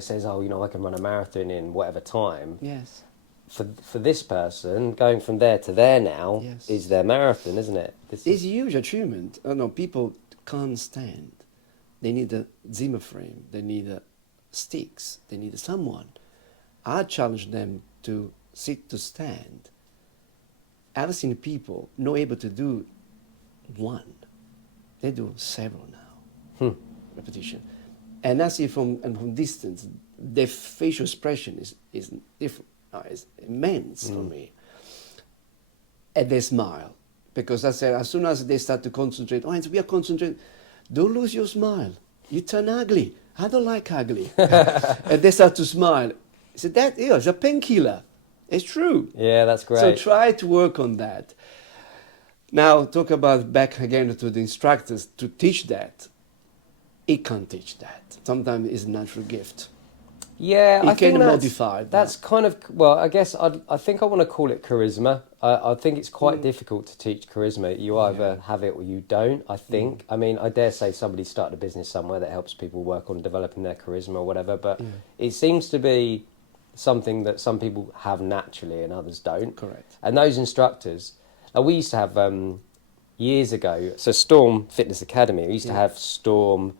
says, I can run a marathon in whatever time. Yes. For this person, going from there to there now is their marathon, isn't it? It's a huge achievement. People can't stand. They need a Zimmer frame. They need sticks. They need someone. I challenge them to sit to stand. I've seen people not able to do one. They do several now. Repetition. And I see from distance, their facial expression is different. It's immense for me. And they smile. Because I said, as soon as they start to concentrate, we are concentrating, don't lose your smile. You turn ugly. I don't like ugly. And they start to smile. I said, it's a painkiller. It's true. Yeah, that's great. So try to work on that. Now, talk about back again to the instructors to teach that. He can't teach that. Sometimes it's a natural gift. Yeah, I think can modify that. That's kind of, I guess I think I want to call it charisma. I think it's quite difficult to teach charisma. You either have it or you don't, I think. I mean, I dare say somebody started a business somewhere that helps people work on developing their charisma or whatever, but it seems to be something that some people have naturally and others don't. Correct. And those instructors, we used to have, years ago, so Storm Fitness Academy, we used to have Storm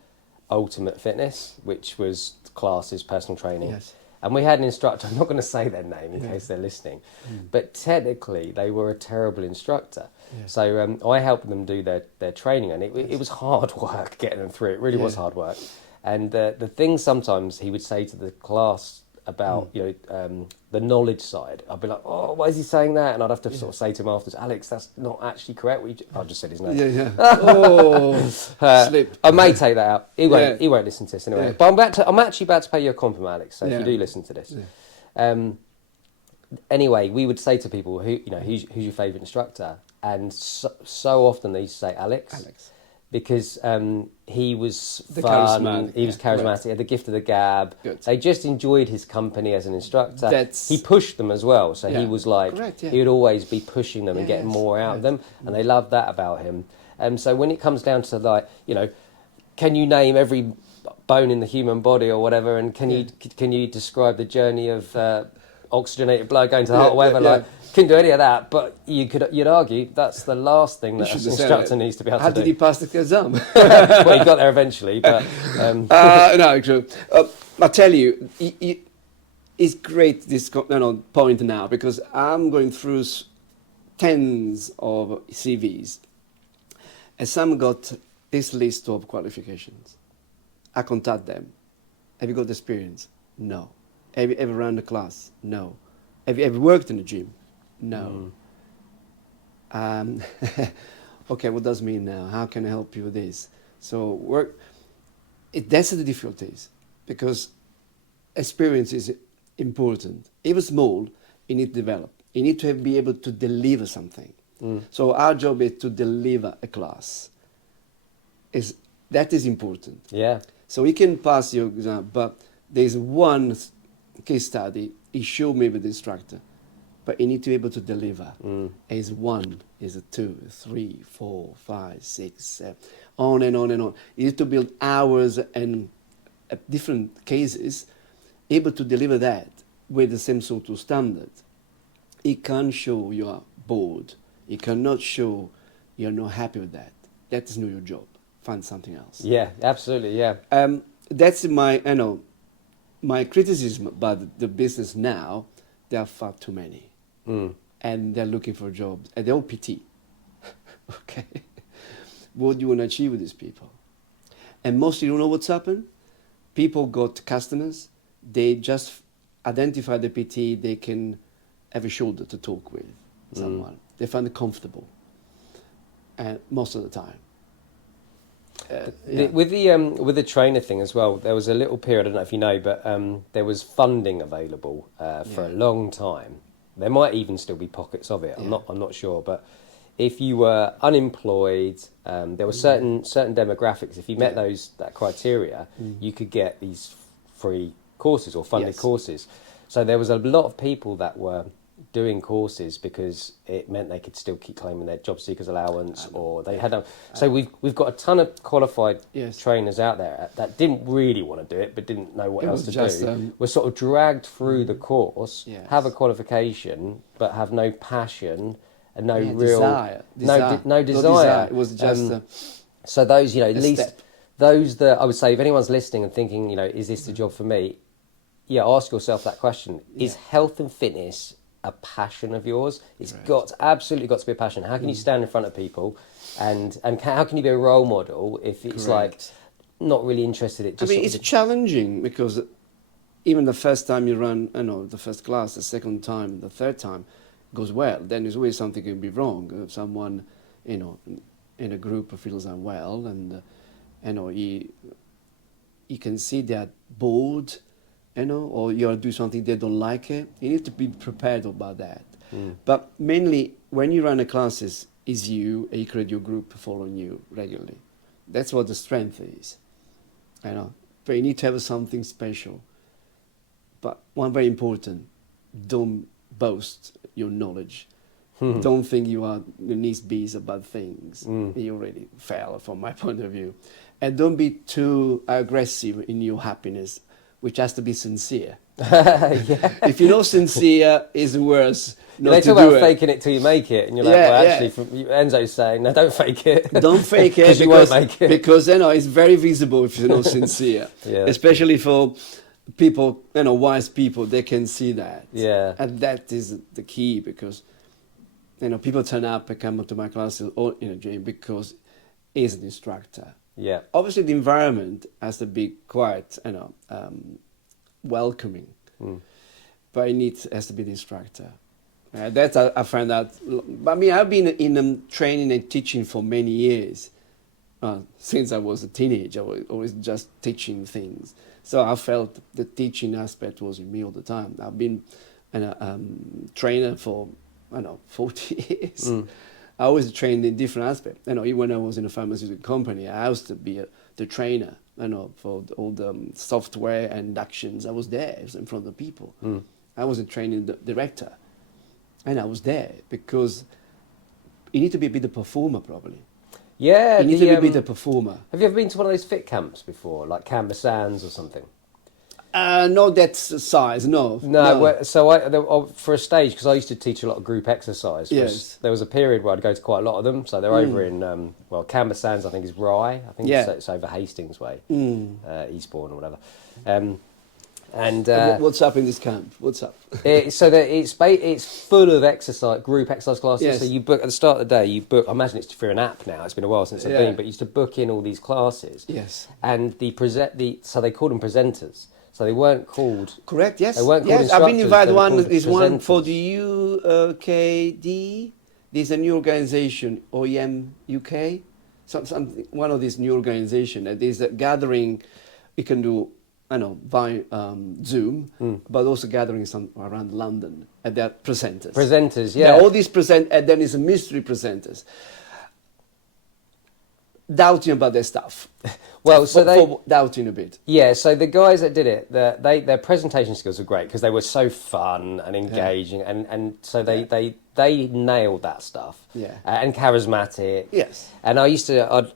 Ultimate Fitness, which was classes, personal training. Yes. And we had an instructor, I'm not going to say their name in case they're listening, but technically they were a terrible instructor. Yeah. So I helped them do their training, and it was hard work getting them through. It really was hard work. And the thing sometimes he would say to the class about the knowledge side, I'd be like, oh, why is he saying that? And I'd have to sort of say to him afterwards, Alex, that's not actually correct. I just said his name. Slip. I may take that out. He won't. He won't listen to this anyway. But I'm actually about to pay you a compliment, Alex. So if you do listen to this, anyway, we would say to people, who's your favourite instructor? And so often they used to say Alex. because he was The fun, charismatic, he was yeah, charismatic, correct. had the gift of the gab. Good. They just enjoyed his company as an instructor. That's- He pushed them as well, so he Yeah, was like, correct, yeah. he would always be pushing them and Yeah, getting yes, more out of yes. them, and they loved that about him. So when it comes down to like, you know, can you name every bone in the human body or whatever, and can you describe the journey of oxygenated blood going to the heart or whatever? Like, couldn't do any of that, but you'd argue that's the last thing that an should have said instructor it. needs to be able How to did do. he pass the exam? Well, he got there eventually, but No, true. I tell you, it's great this point now, because I'm going through tens of CVs, and some got this list of qualifications. I contact them. Have you got experience? No. Have you ever run a class? No. Have you ever worked in a gym? No. Okay, what does it mean now? How can I help you with this? So that's the difficulties, because experience is important. Even small, you need to develop. You need to be able to deliver something. So our job is to deliver a class. That is important. yeah, So you can pass your exam, but there's one case study. He showed me with the instructor, but you need to be able to deliver. Is one, is a two, 3, 4, 5, 6, 7, on and on and on. You need to build hours and different cases, able to deliver that with the same sort of standard. It can't show you are bored. You cannot show you're not happy with that. That is not your job. Find something else. yeah, absolutely, yeah. That's my criticism about the business now. There are far too many, and they're looking for jobs, and they're all PT. Okay, what do you want to achieve with these people? And mostly, you know what's happened? People got customers. They just identify the PT. They can have a shoulder to talk with someone. They find it comfortable, and most of the time. With the trainer thing as well, there was a little period, I don't know if you know, but there was funding available for a long time. There might even still be pockets of it. I'm not sure, but if you were unemployed, there were certain demographics. If you met that criteria, you could get these free courses or funded courses. So there was a lot of people that were doing courses because it meant they could still keep claiming their job seekers allowance, or they had no. So we've got a ton of qualified trainers out there that didn't really want to do it but didn't know what else to do. Were sort of dragged through the course, have a qualification but have no passion and no real desire. No desire. It was just so those, at least step. Those that I would say, if anyone's listening and thinking, is this the job for me? Yeah, ask yourself that question. Is health and fitness a passion of yours? It's absolutely got to be a passion. How can you stand in front of people, and how can you be a role model if it's like not really interested in? It's challenging, because even the first time you run, the first class, the second time, the third time goes well. Then there's always something can be wrong. If someone, in a group feels unwell, and you can see they're bored, or you do something they don't like it. You need to be prepared about that. But mainly, when you run a classes, is you create your group following you regularly. That's what the strength is. But you need to have something special. But one very important, don't boast your knowledge. Don't think you are the nice bees about things. You already fail from my point of view. And don't be too aggressive in your happiness, which has to be sincere. If you're not sincere, it's worse. They talk about faking it till you make it, and you're like, well, actually, Enzo's saying, no, don't fake it. Don't fake it, you won't make it. Because it's very visible if you're not sincere. Especially for people, wise people, they can see that. Yeah. And that is the key, because people turn up and come to my classes or in a gym because he's an instructor. Yeah. Obviously, the environment has to be quite, welcoming, but it has to be the instructor. That I found out. I've been in training and teaching for many years. Since I was a teenager, I was always just teaching things. So I felt the teaching aspect was in me all the time. I've been a trainer for 40 years. I always trained in different aspects. You know, even when I was in a pharmaceutical company, I used to be the trainer. You know, for all the software and actions. I was there. I was in front of people. I was a training director, and I was there because you need to be a bit of performer, probably. Yeah, You need to be a bit of performer. Have you ever been to one of those fit camps before, like Canberra Sands or something? No, that's size. No. So for a stage, because I used to teach a lot of group exercise. Yes. There was a period where I'd go to quite a lot of them. So they're over in Canberra Sands, I think is Rye. I think it's over Hastings way, Eastbourne or whatever. What's up in this camp? What's up? It's full of exercise, group exercise classes. Yes. So you book at the start of the day. You book. I imagine it's through an app now. It's been a while since I've been, but you used to book in all these classes. Yes. And so they called them presenters. So they weren't called... Correct, yes. They weren't called yes, I've been instructors, invited. they were called One for presenters. the UKD. There's a new organization, OEM UK. One of these new organizations. There's a gathering you can do, I know, by Zoom, but also gathering around London. And they're presenters. Presenters, yeah. They're all these and then it's a mystery presenters. Doubting about their stuff. Well, so doubting a bit. Yeah, so the guys that did it, their presentation skills were great because they were so fun and engaging, and so they nailed that stuff. Yeah. And charismatic. Yes. And I was going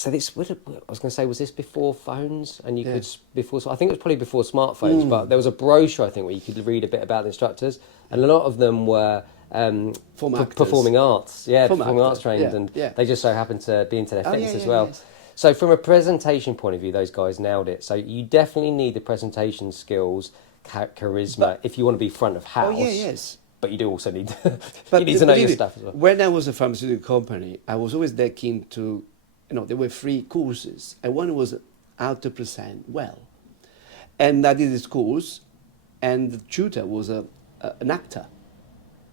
to say, was this before phones? And you could before? I think it was probably before smartphones, but there was a brochure I think where you could read a bit about the instructors, and a lot of them were. Performing arts, performing arts trained, and they just so happened to be into their fitness as well. Yes. So from a presentation point of view, those guys nailed it. So you definitely need the presentation skills, charisma, if you want to be front of house. Oh, yes. But you do also need but you need to know your stuff as well. When I was a pharmaceutical company, I was always that keen to, there were free courses, and one was how to present well. And I did this course, and the tutor was an actor.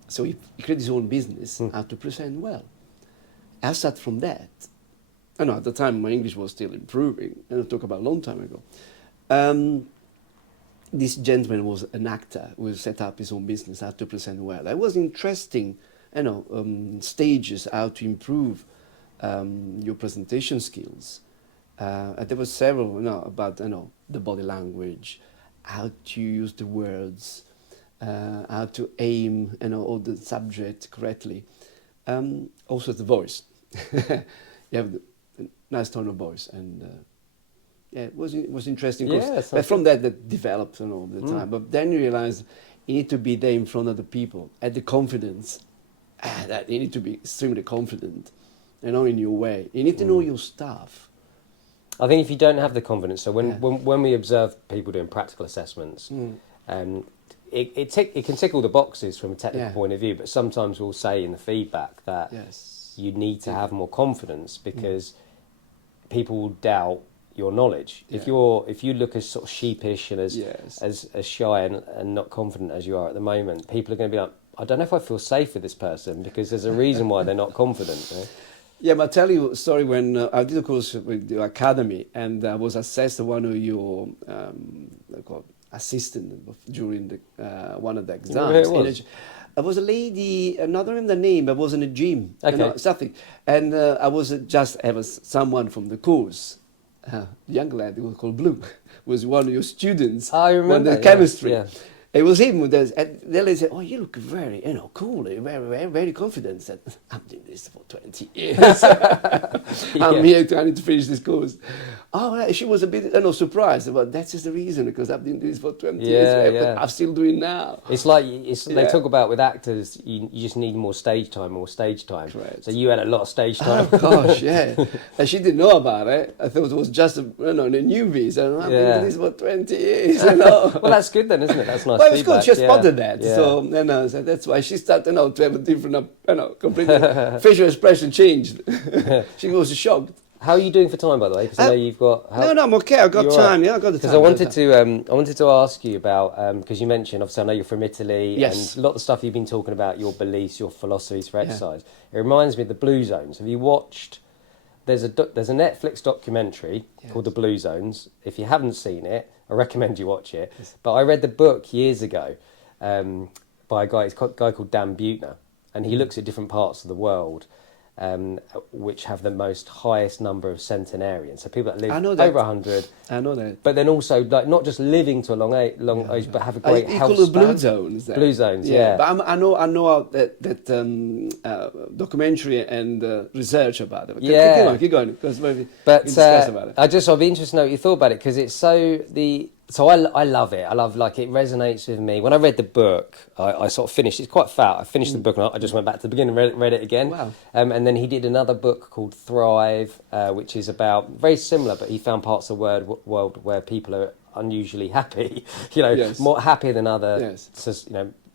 So he created his own business, how to present well. I started from that. I know at the time my English was still improving, and I talk about a long time ago. This gentleman was an actor who set up his own business, how to present well. It was interesting, stages how to improve your presentation skills. There were several, about the body language, how to use the words. How to aim, all the subject correctly. Also the voice. You have a nice tone of voice, and it was interesting. But from that developed all the time. But then you realize you need to be there in front of the people, at the confidence. That you need to be extremely confident, in your way. You need to know your stuff. I think if you don't have the confidence, so when we observe people doing practical assessments, it can tick all the boxes from a technical point of view, but sometimes we'll say in the feedback that you need to have more confidence because people will doubt your knowledge. Yeah. If you look as sort of sheepish and as shy and not confident as you are at the moment, people are going to be like, I don't know if I feel safe with this person because there's a reason why they're not confident. You know? Yeah, but I'll tell you a story when I did a course with the academy and I was assessed one of your assistant during one of the exams. I was a lady, I don't remember the name, I was in a gym, something. And I was someone from the course, a young lad who was called Blue, was one of your students. I remember. The chemistry. Yeah. It was him. And the lady said, "Oh, you look very, cool, very, very, very confident." I said, "I'm doing this for 20 years. I'm here trying to finish this course." Oh, she was a bit, surprised. But that's just the reason because I've been doing this for 20 years. But I'm still doing now. It's like they talk about with actors, you just need more stage time. Correct. So you had a lot of stage time. Oh gosh, yeah. And she didn't know about it. I thought it was just a newbie. So I've been doing this for 20 years. Well, that's good then, isn't it? That's nice. Well, it was good. She spotted that. Yeah. So, that's why she started, to have a different, completely facial expression changed. She was shocked. How are you doing for time, by the way? Because I know you've got. No, I'm okay. I've got time. Right. Yeah, I've got the time. Because I wanted to ask you about because you mentioned obviously I know you're from Italy. Yes. And a lot of the stuff you've been talking about, your beliefs, your philosophies for exercise. It reminds me of the Blue Zones. Have you watched? There's a Netflix documentary called The Blue Zones. If you haven't seen it, I recommend you watch it. Yes. But I read the book years ago by a guy called Dan Buettner. and he looks at different parts of the world, which have the most highest number of centenarians. So people that live over 100. I know that. But then also, like, not just living to a long age, but have a great health span. Blue zones. There. Blue zones, yeah. But I know that documentary and research about it. Keep going, because maybe discuss about it. I'd be interested to know what you thought about it, because it's So I love it. I love, like, it resonates with me. When I read the book, I sort of finished. It's quite fat. I finished the book and I just went back to the beginning and read it again. Wow. And then he did another book called Thrive, which is about, very similar, but he found parts of the world where people are unusually happy. More happier than other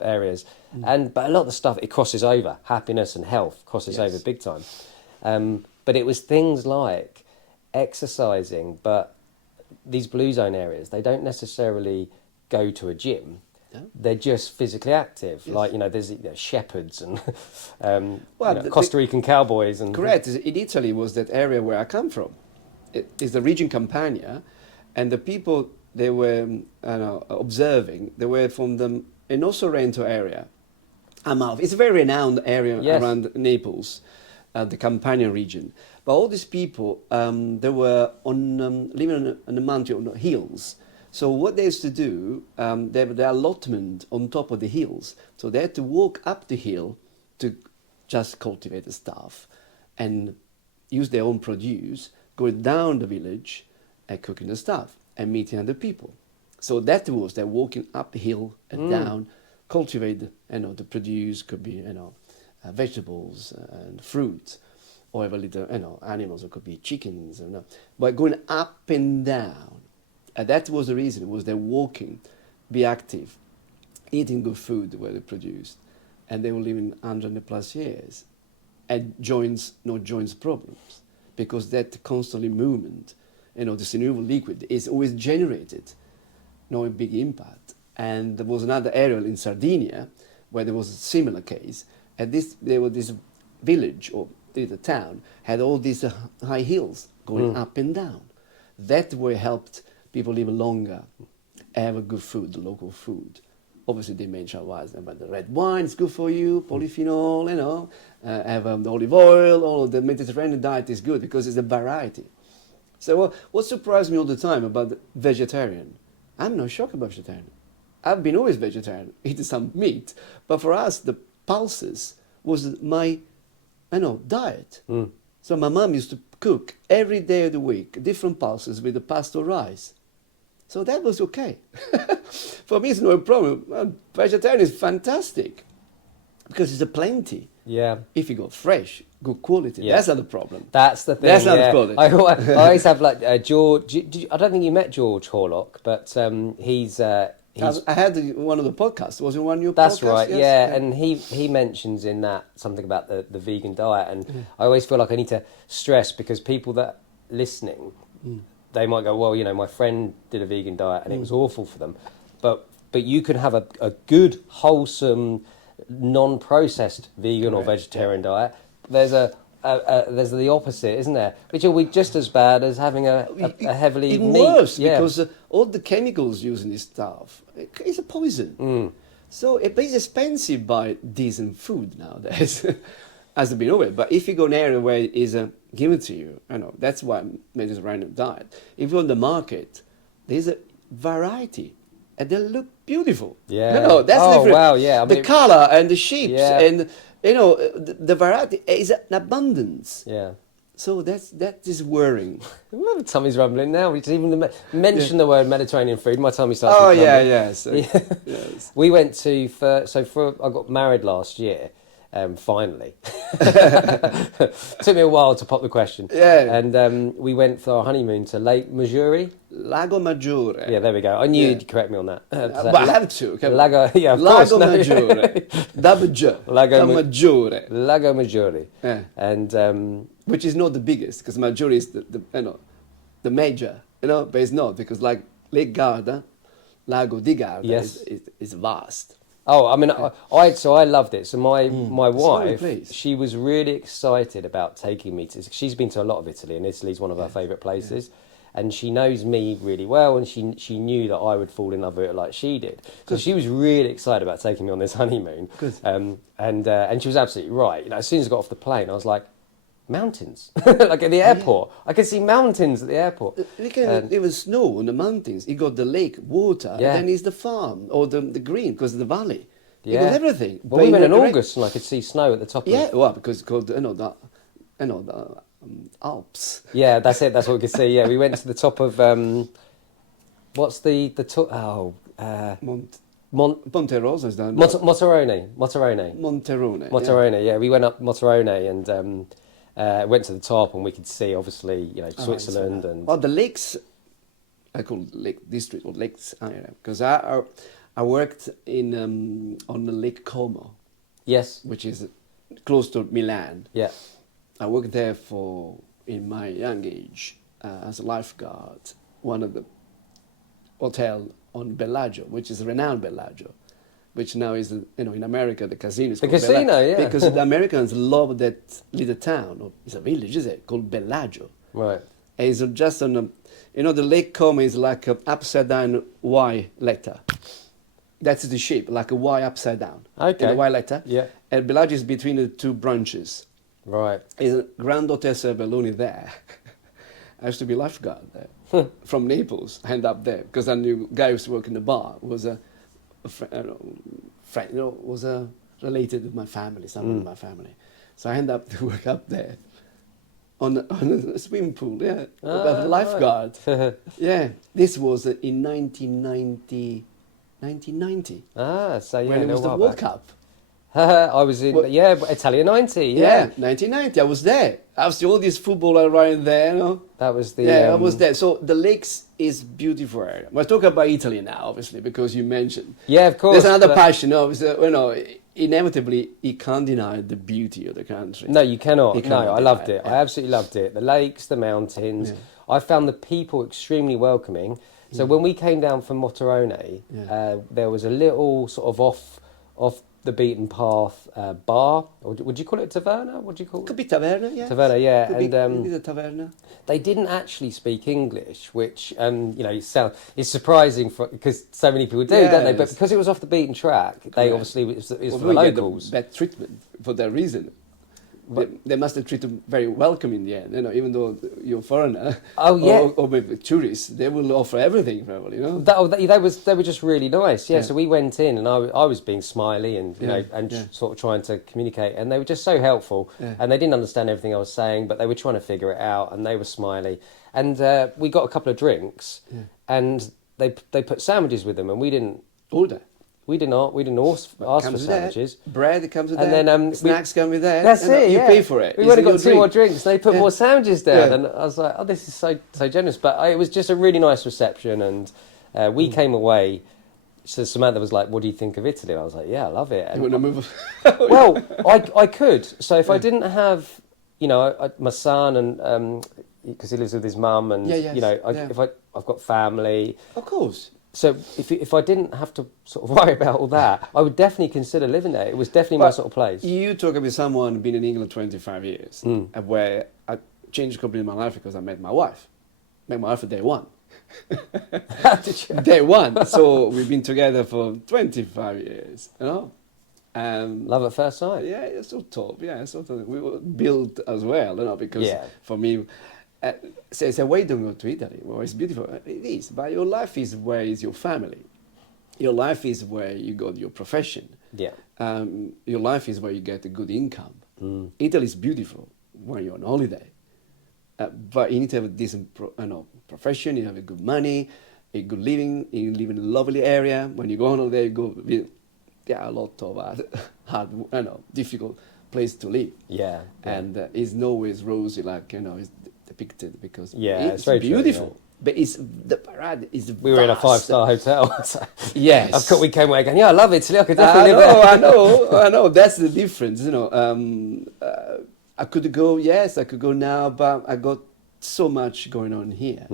areas. But a lot of the stuff, it crosses over. Happiness and health crosses over big time. But it was things like exercising, but these blue zone areas, they don't necessarily go to a gym. No. They're just physically active. Yes. Like, there's shepherds and Costa Rican cowboys. And correct. In Italy was that area where I come from. It is the region Campania, and the people they were observing, they were from the Sorrento area. Amalfi. It's a very renowned area around Naples, the Campania region. But all these people, they were living on the mountain, on hills. So what they used to do, they had the allotment on top of the hills. So they had to walk up the hill to just cultivate the stuff and use their own produce, go down the village and cooking the stuff and meeting other people. So that was they're walking up the hill and down, cultivate, the produce, could be, vegetables and fruit. Or have a little, animals, it could be chickens, but going up and down. And that was the reason. It was they're walking, be active, eating good food where they produced, and they were living 100+ years. And no joints problems, because that constantly movement, the synovial liquid is always generated, no big impact. And there was another area in Sardinia where there was a similar case, and there was this village or the town had all these high hills going up and down. That way helped people live longer, have a good food, the local food. Obviously, they mentioned about the red wine is good for you, polyphenol, have the olive oil. All of the Mediterranean diet is good because it's a variety. So what surprised me all the time about the vegetarian, I'm not shocked about vegetarian. I've been always vegetarian, eating some meat, but for us, the pulses was my diet. So my mom used to cook every day of the week, different pulses with the pasta or rice. So that was okay. For me, it's no problem. Vegetarian is fantastic because it's a plenty. Yeah. If you go fresh, good quality, that's not the problem. That's the thing. That's not the problem. I always have George. I don't think you met George Horlock, but he's. I had one of the podcasts. Was it one of your podcasts? That's right, yes. Yeah. And he mentions in that something about the vegan diet, and I always feel like I need to stress, because people that are listening, they might go, well, my friend did a vegan diet and it was awful for them, but you can have a good, wholesome, non-processed vegan or vegetarian diet. There's there's the opposite, isn't there? Which will be just as bad as having a heavily even meat. Worse, because all the chemicals used in this stuff, it's a poison. So it's expensive buy decent food nowadays, as been always. But if you go in an area where it is given to you, that's why Mediterranean diet. If you're on the market, there's a variety, and they look beautiful. Yeah. That's different. Wow, yeah. The color and the shapes and. The variety is an abundance. Yeah. So that is worrying. My tummy's rumbling now. We just even mention the word Mediterranean food. My tummy starts. Oh to yes. Yes. We went to I got married last year. Finally, took me a while to pop the question. Yeah. And we went for our honeymoon to Lake Maggiore. Lago Maggiore. Yeah, there we go. I knew you'd correct me on that. But I have to. Lago, yeah, of Lago course. Maggiore. Double J. Lago Maggiore. Lago Maggiore. Yeah. And which is not the biggest, because Maggiore is the major. But it's not, because like Lake Garda, Lago di Garda is vast. Oh, I mean, I loved it. So my wife, she was really excited about taking me to. She's been to a lot of Italy, and Italy's one of her favourite places. and she knows me really well, and she knew that I would fall in love with it like she did. So she was really excited about taking me on this honeymoon. Good. And she was absolutely right. You know, as soon as I got off the plane, I was like, mountains, like at the airport. I could see mountains at the airport. There was snow on the mountains. You got the lake, water, and then it's the farm or the green because of the valley. You got everything. Well, we went in August and I could see snow at the top. Yeah, of well, because it's called the Alps. Yeah, that's it. That's what we could see. Yeah, we went to the top of what's the top? Oh, Monte Rosa is down. Motorone. Monterone. Yeah, we went up Motorone and went to the top, and we could see obviously, you know, Switzerland and. Well, the lakes, I call it Lake District or lakes, because I worked in on the Lake Como. Yes. Which is close to Milan. Yeah. I worked there in my young age, as a lifeguard, one of the hotel on Bellagio, which is renowned Bellagio, which now is, in America, the casino is the called casino, Bellagio, yeah. because the Americans love that little town, or it's a village, is it, called Bellagio. Right. And it's just on the Lake Como is like an upside down Y letter. That's the shape, like a Y upside down. Okay. A Y letter. Yeah. And Bellagio is between the two branches. Right. Is a Grand Hotel Cervelloni there. I used to be lifeguard there from Naples. I ended up there because I knew a guy who used to work in the bar was a friend, was related to my family, someone in my family. So I ended up to work up there on a swimming pool. Yeah, as a lifeguard. Yeah, this was in 1990. 1990. So yeah, when it was the World Cup. I was in Italia 90. Yeah, 1990. I was there. I was all these football around there. That was the. I was there. So the lakes is beautiful area. We're talking about Italy now, obviously, because you mentioned. Yeah, of course. There's another passion. Inevitably, you can't deny the beauty of the country. No, you cannot. I loved it. Yeah. I absolutely loved it. The lakes, the mountains. Yeah. I found the people extremely welcoming. So when we came down from Motorone, there was a little sort of off the beaten path bar, or would you call it taverna? What do you call it? Could be taverna, yeah. Taverna, yeah. Could be the taverna. They didn't actually speak English, which is surprising because so many people do, don't they? But because it was off the beaten track, they obviously it was for the locals. Bad treatment for that reason. They must have treated them very welcome in the end, even though you're a foreigner. Oh yeah, or maybe tourists, they will offer everything, probably. They were just really nice. Yeah. So we went in, and I was being smiley and sort of trying to communicate, and they were just so helpful. Yeah. And they didn't understand everything I was saying, but they were trying to figure it out, and they were smiley. And we got a couple of drinks, and they put sandwiches with them, and we didn't. Order. We didn't ask for sandwiches. Bread comes with and that. Then snacks come with that. That's it. You pay for it. We would have got two more drinks. They put more sandwiches down, Yeah. and I was like, "Oh, this is so generous." But it was just a really nice reception, and we came away. So Samantha was like, "What do you think of Italy?" I was like, "Yeah, I love it." And you want to move? well, I could. So if I didn't have, my son and because he lives with his mum, and if I've got family, Of course. So if I didn't have to sort of worry about all that, I would definitely consider living there. It was definitely my sort of place. You talk about someone been in England 25 years, where I changed completely my life because I met my wife. Met my wife on day one. Did you? Day one. So we've been together for 25 years, Love at first sight. Yeah, it's so top. Yeah, it's sort of, we were built as well, because for me, say, why don't go to Italy? Well, it's beautiful. It is, but your life is where is your family. Your life is where you got your profession. Yeah. Your life is where you get a good income. Italy is beautiful when you're on holiday, but you need to have a decent profession. You have a good money, a good living. You live in a lovely area. When you go on holiday, you go with a lot of hard, difficult place to live. Yeah. And it's not always rosy like it's depicted, because it's very beautiful. True, yeah. But the parade is we were in a 5-star hotel. So yes. Of course we came away going, I love Italy, I could definitely live there. I know, that's the difference, I could go now, but I got so much going on here.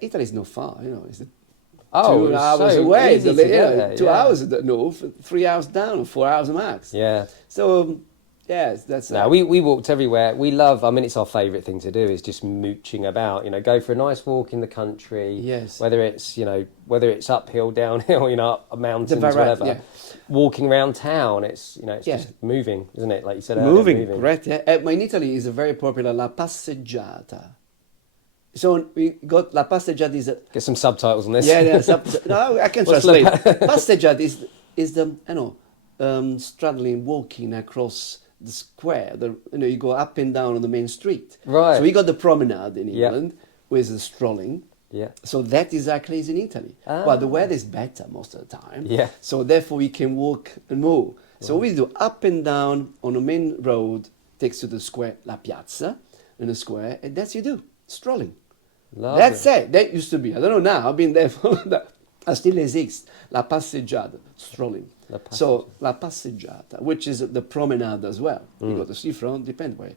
Italy is not far, it's 2 hours so away, easy to get there, 2 hours at the north, 3 hours down, 4 hours max. Yeah. So Yes, that's No, we walked everywhere. We love. I mean, it's our favourite thing to do is just mooching about. Go for a nice walk in the country. Yes. Whether it's uphill, downhill, up mountains, whatever. Yeah. Walking around town. It's Yeah. just moving, isn't it? Like you said earlier, Moving, correct. Yeah. In Italy is a very popular la passeggiata. So we got la passeggiata is a, Get some subtitles on this. no, I can What's translate. la Passeggiata is the straddling, walking across the square. You go up and down on the main street. Right. So we got the promenade in Yeah. England with the strolling. Yeah. So that exactly is in Italy. Ah. Well, the weather is better most of the time. Yeah. So therefore we can walk and move. So we do up and down on the main road, takes you to the square, la piazza, in the square, and that's you do, strolling. Lovely. That's it. That used to be. I don't know now. I've been there for that. Still exists. La passeggiata, strolling. So la passeggiata, which is the promenade as well. You got the seafront, depend where.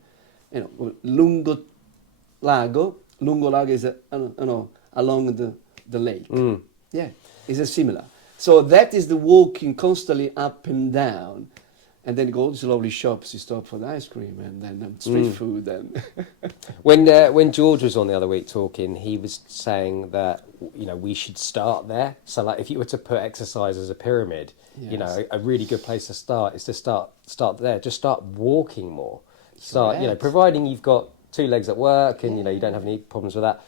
Lungo lago. Lungo lago is along the lake. Yeah, it's similar. So that is the walking constantly up and down. And then go to lovely shops, you stop for the ice cream and then street food. And When George was on the other week talking, he was saying that we should start there. So like if you were to put exercise as a pyramid, Yes. a really good place to start is to start there. Just start walking more. Start Correct. providing you've got 2 legs at work and you don't have any problems with that,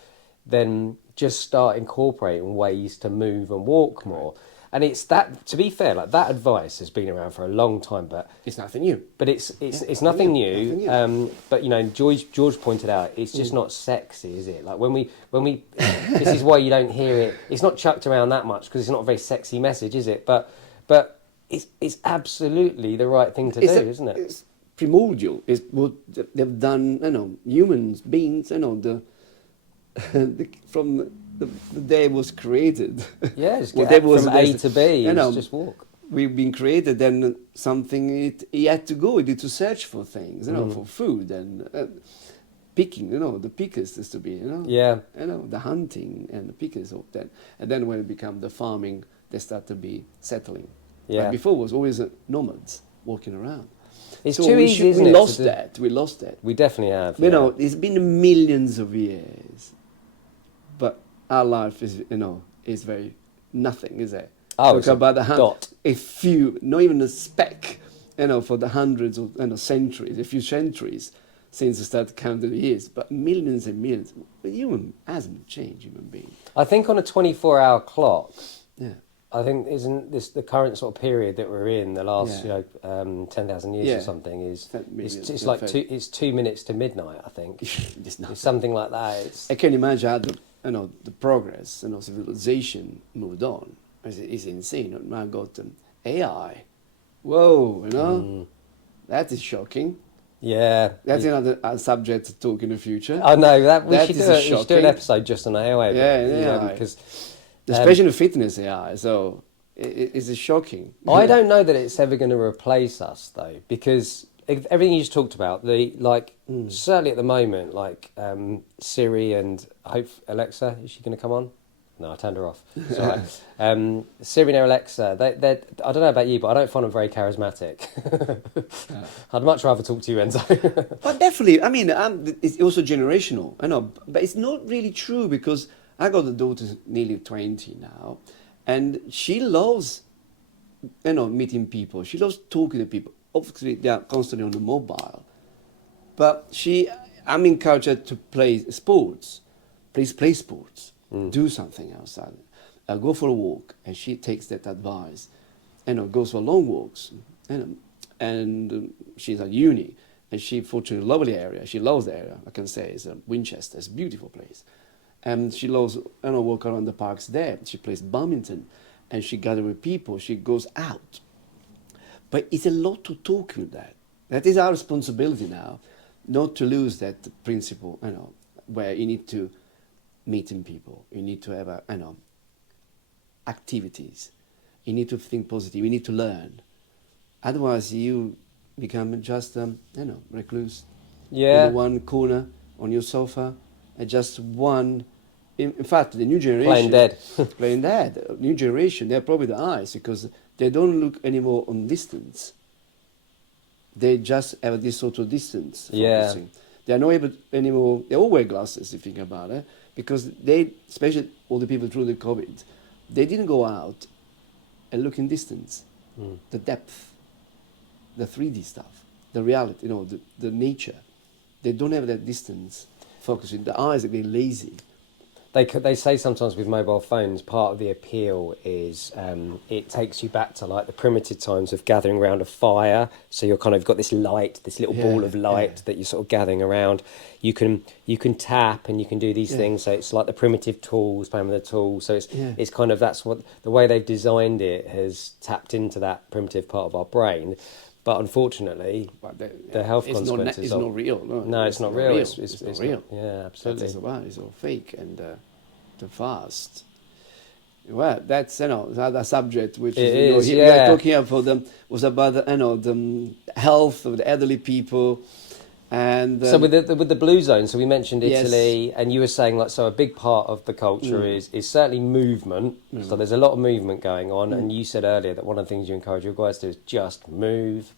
then just start incorporating ways to move and walk more. And it's that, to be fair, like that advice has been around for a long time, but it's nothing new. But it's nothing new. Nothing new. But George pointed out it's just not sexy, is it? Like when we this is why you don't hear it. It's not chucked around that much because it's not a very sexy message, is it? But it's absolutely the right thing to do, isn't it? It's primordial. It's what they've done. Humans, beings. From the day it was created. Yeah, just Well, get that was from A the- to B. you know, Just walk. We've been created, then something he had to go. He had to search for things, for food and picking. The pickers used to be, Yeah. the hunting and the pickers. And then when it became the farming, they start to be settling. Yeah. But before it was always nomads walking around. It's So too we easy, should- isn't we it? lost to do- that. We lost that. We definitely have. It's been millions of years, but our life is very nothing, is it? Oh, it's a about dot. a few, not even a speck, for the hundreds of centuries, a few centuries since we started counting the years, but millions and millions. But human hasn't changed, human being. I think on a 24-hour clock, Yeah. I think isn't this the current sort of period that we're in, the last 10,000 years or Yeah. something is Maybe it's like it's 2 minutes to midnight. I think It's nothing. it's something like that. It's I can imagine how the progress civilization moved on. It's insane. Now got AI. Whoa, that is shocking. yeah. That's another subject to talk in the future. I know that we That should is do. We should do an shocking. episode just on AI. Yeah, because Especially in fitness AI. So it's shocking. I don't know that it's ever going to replace us though, because everything you just talked about, certainly at the moment, Siri and Alexa, is she going to come on? No, I turned her off. Sorry. Siri and Alexa, they're, I don't know about you, but I don't find them very charismatic. I'd much rather talk to you, Enzo. But definitely, it's also generational. I know, but it's not really true because I got a daughter nearly 20 now, and she loves, meeting people. She loves talking to people. Obviously, they are constantly on the mobile, but I'm encouraged her to play sports, play sports, do something outside, go for a walk, and she takes that advice, goes for long walks, and she's at uni, and she fortunately lovely area. She loves the area. I can say it's Winchester. It's a beautiful place. And she loves, walk around the parks there. She plays badminton, and she gathers with people. She goes out. But it's a lot to talk with that. That is our responsibility now, not to lose that principle, where you need to meet people. You need to have, activities. You need to think positive. You need to learn. Otherwise, you become just, recluse. Yeah. In one corner on your sofa. Just one. In fact, the new generation playing dead. New generation, they're probably the eyes because they don't look anymore on distance. They just have this sort of distance Yeah. focusing. They are not able anymore. They all wear glasses, if you think about it, because they, especially all the people through the COVID, they didn't go out and look in distance, the depth, the 3D stuff, the reality, the nature. They don't have that distance focusing. The eyes are getting lazy. They say sometimes with mobile phones, part of the appeal is it takes you back to like the primitive times of gathering around a fire. So you're kind of got this light, this little ball of light that you're sort of gathering around. You can tap and you can do these things. So it's like the primitive tools, playing with the tools. So it's kind of, that's what the way they've designed it has tapped into that primitive part of our brain. But unfortunately, the health consequences it's not real. No, it's not real. It's not real. Yeah, absolutely. It's all fake and too fast. Well, that's another subject which we are talking about them was about the health of the elderly people. And so with the blue zone, so we mentioned Italy, and you were saying like, so a big part of the culture is certainly movement. So there's a lot of movement going on, and you said earlier that one of the things you encourage your guys to do is just move.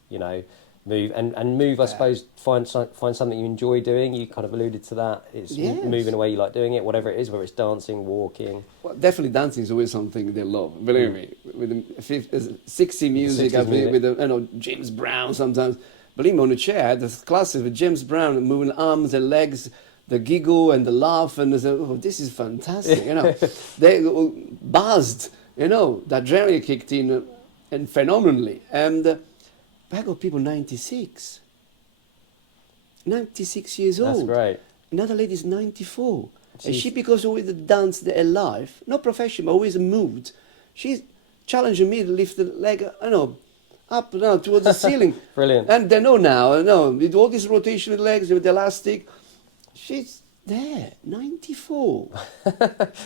Move and move. I suppose find something you enjoy doing. You kind of alluded to that. It's moving the way you like doing it, whatever it is, whether it's dancing, walking. Well, definitely dancing is always something they love. Believe me, with the 60 music, with James Brown sometimes. Believe me, on a chair, I had this classes with James Brown moving arms and legs, the giggle and the laugh, and they say, "Oh, this is fantastic!" They buzzed. The adrenaline kicked in, and phenomenally. And I got people 96 years old. That's great. Another lady's 94, and she, because always danced her life, not professional, but always moved. She's challenging me to lift the leg. Up now towards the ceiling. Brilliant. And they know now, with all this rotation with legs, with the elastic, she's there, 94.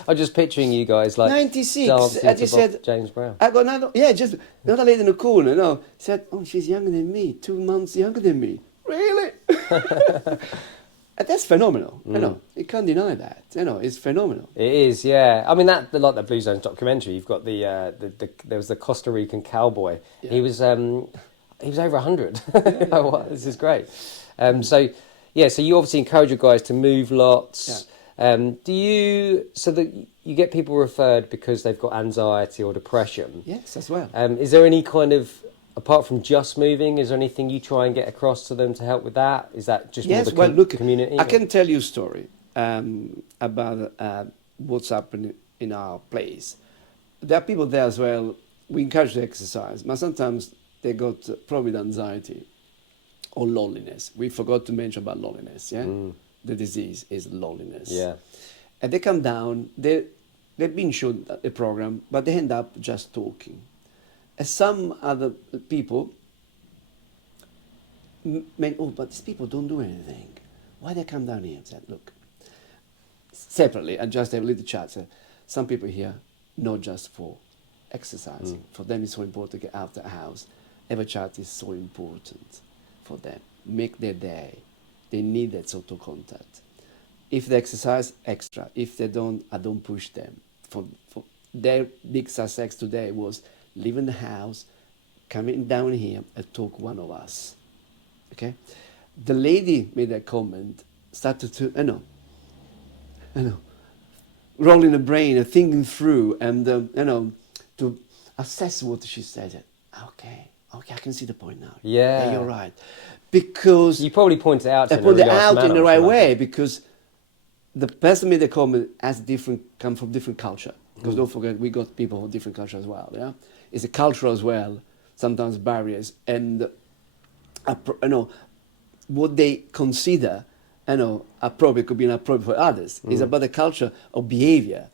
I'm just picturing you guys like 96. dancing I to just said, James Brown. I got another lady in the corner, said, "Oh, she's younger than me, 2 months younger than me." Really? And that's phenomenal. You can't deny that. It's phenomenal. It is, yeah. I mean, that like the Blue Zones documentary. You've got there was the Costa Rican cowboy. Yeah. He was over 100. This is great. So you obviously encourage your guys to move lots. Yeah. Do you get people referred because they've got anxiety or depression? Yes, as well. Is there any kind of, apart from just moving, is there anything you try and get across to them to help with that? Is that just more the community? I can tell you a story about what's happening in our place. There are people there as well. We encourage the exercise, but sometimes they got probably anxiety or loneliness. We forgot to mention about loneliness. Yeah, the disease is loneliness. Yeah, and they come down. They've been shown a program, but they end up just talking. And some other people but these people don't do anything. Why they come down here and say, look, separately, and just have a little chat. So some people here, not just for exercising. For them it's so important to get out of the house. Have a chat is so important for them. Make their day. They need that sort of contact. If they exercise, extra. If they don't, I don't push them. For their big success today was leaving the house, coming down here and talk one of us. Okay? The lady made that comment, started to, rolling the brain and thinking through and, to assess what she said. Okay, I can see the point now. Yeah. You're right. Because... You probably pointed it out to I pointed it out in the right way because the person made the comment come from different culture. Because don't forget, we got people from different culture as well, yeah? It's a culture as well, sometimes barriers, and what they consider, appropriate could be inappropriate for others. It's about the culture of behavior.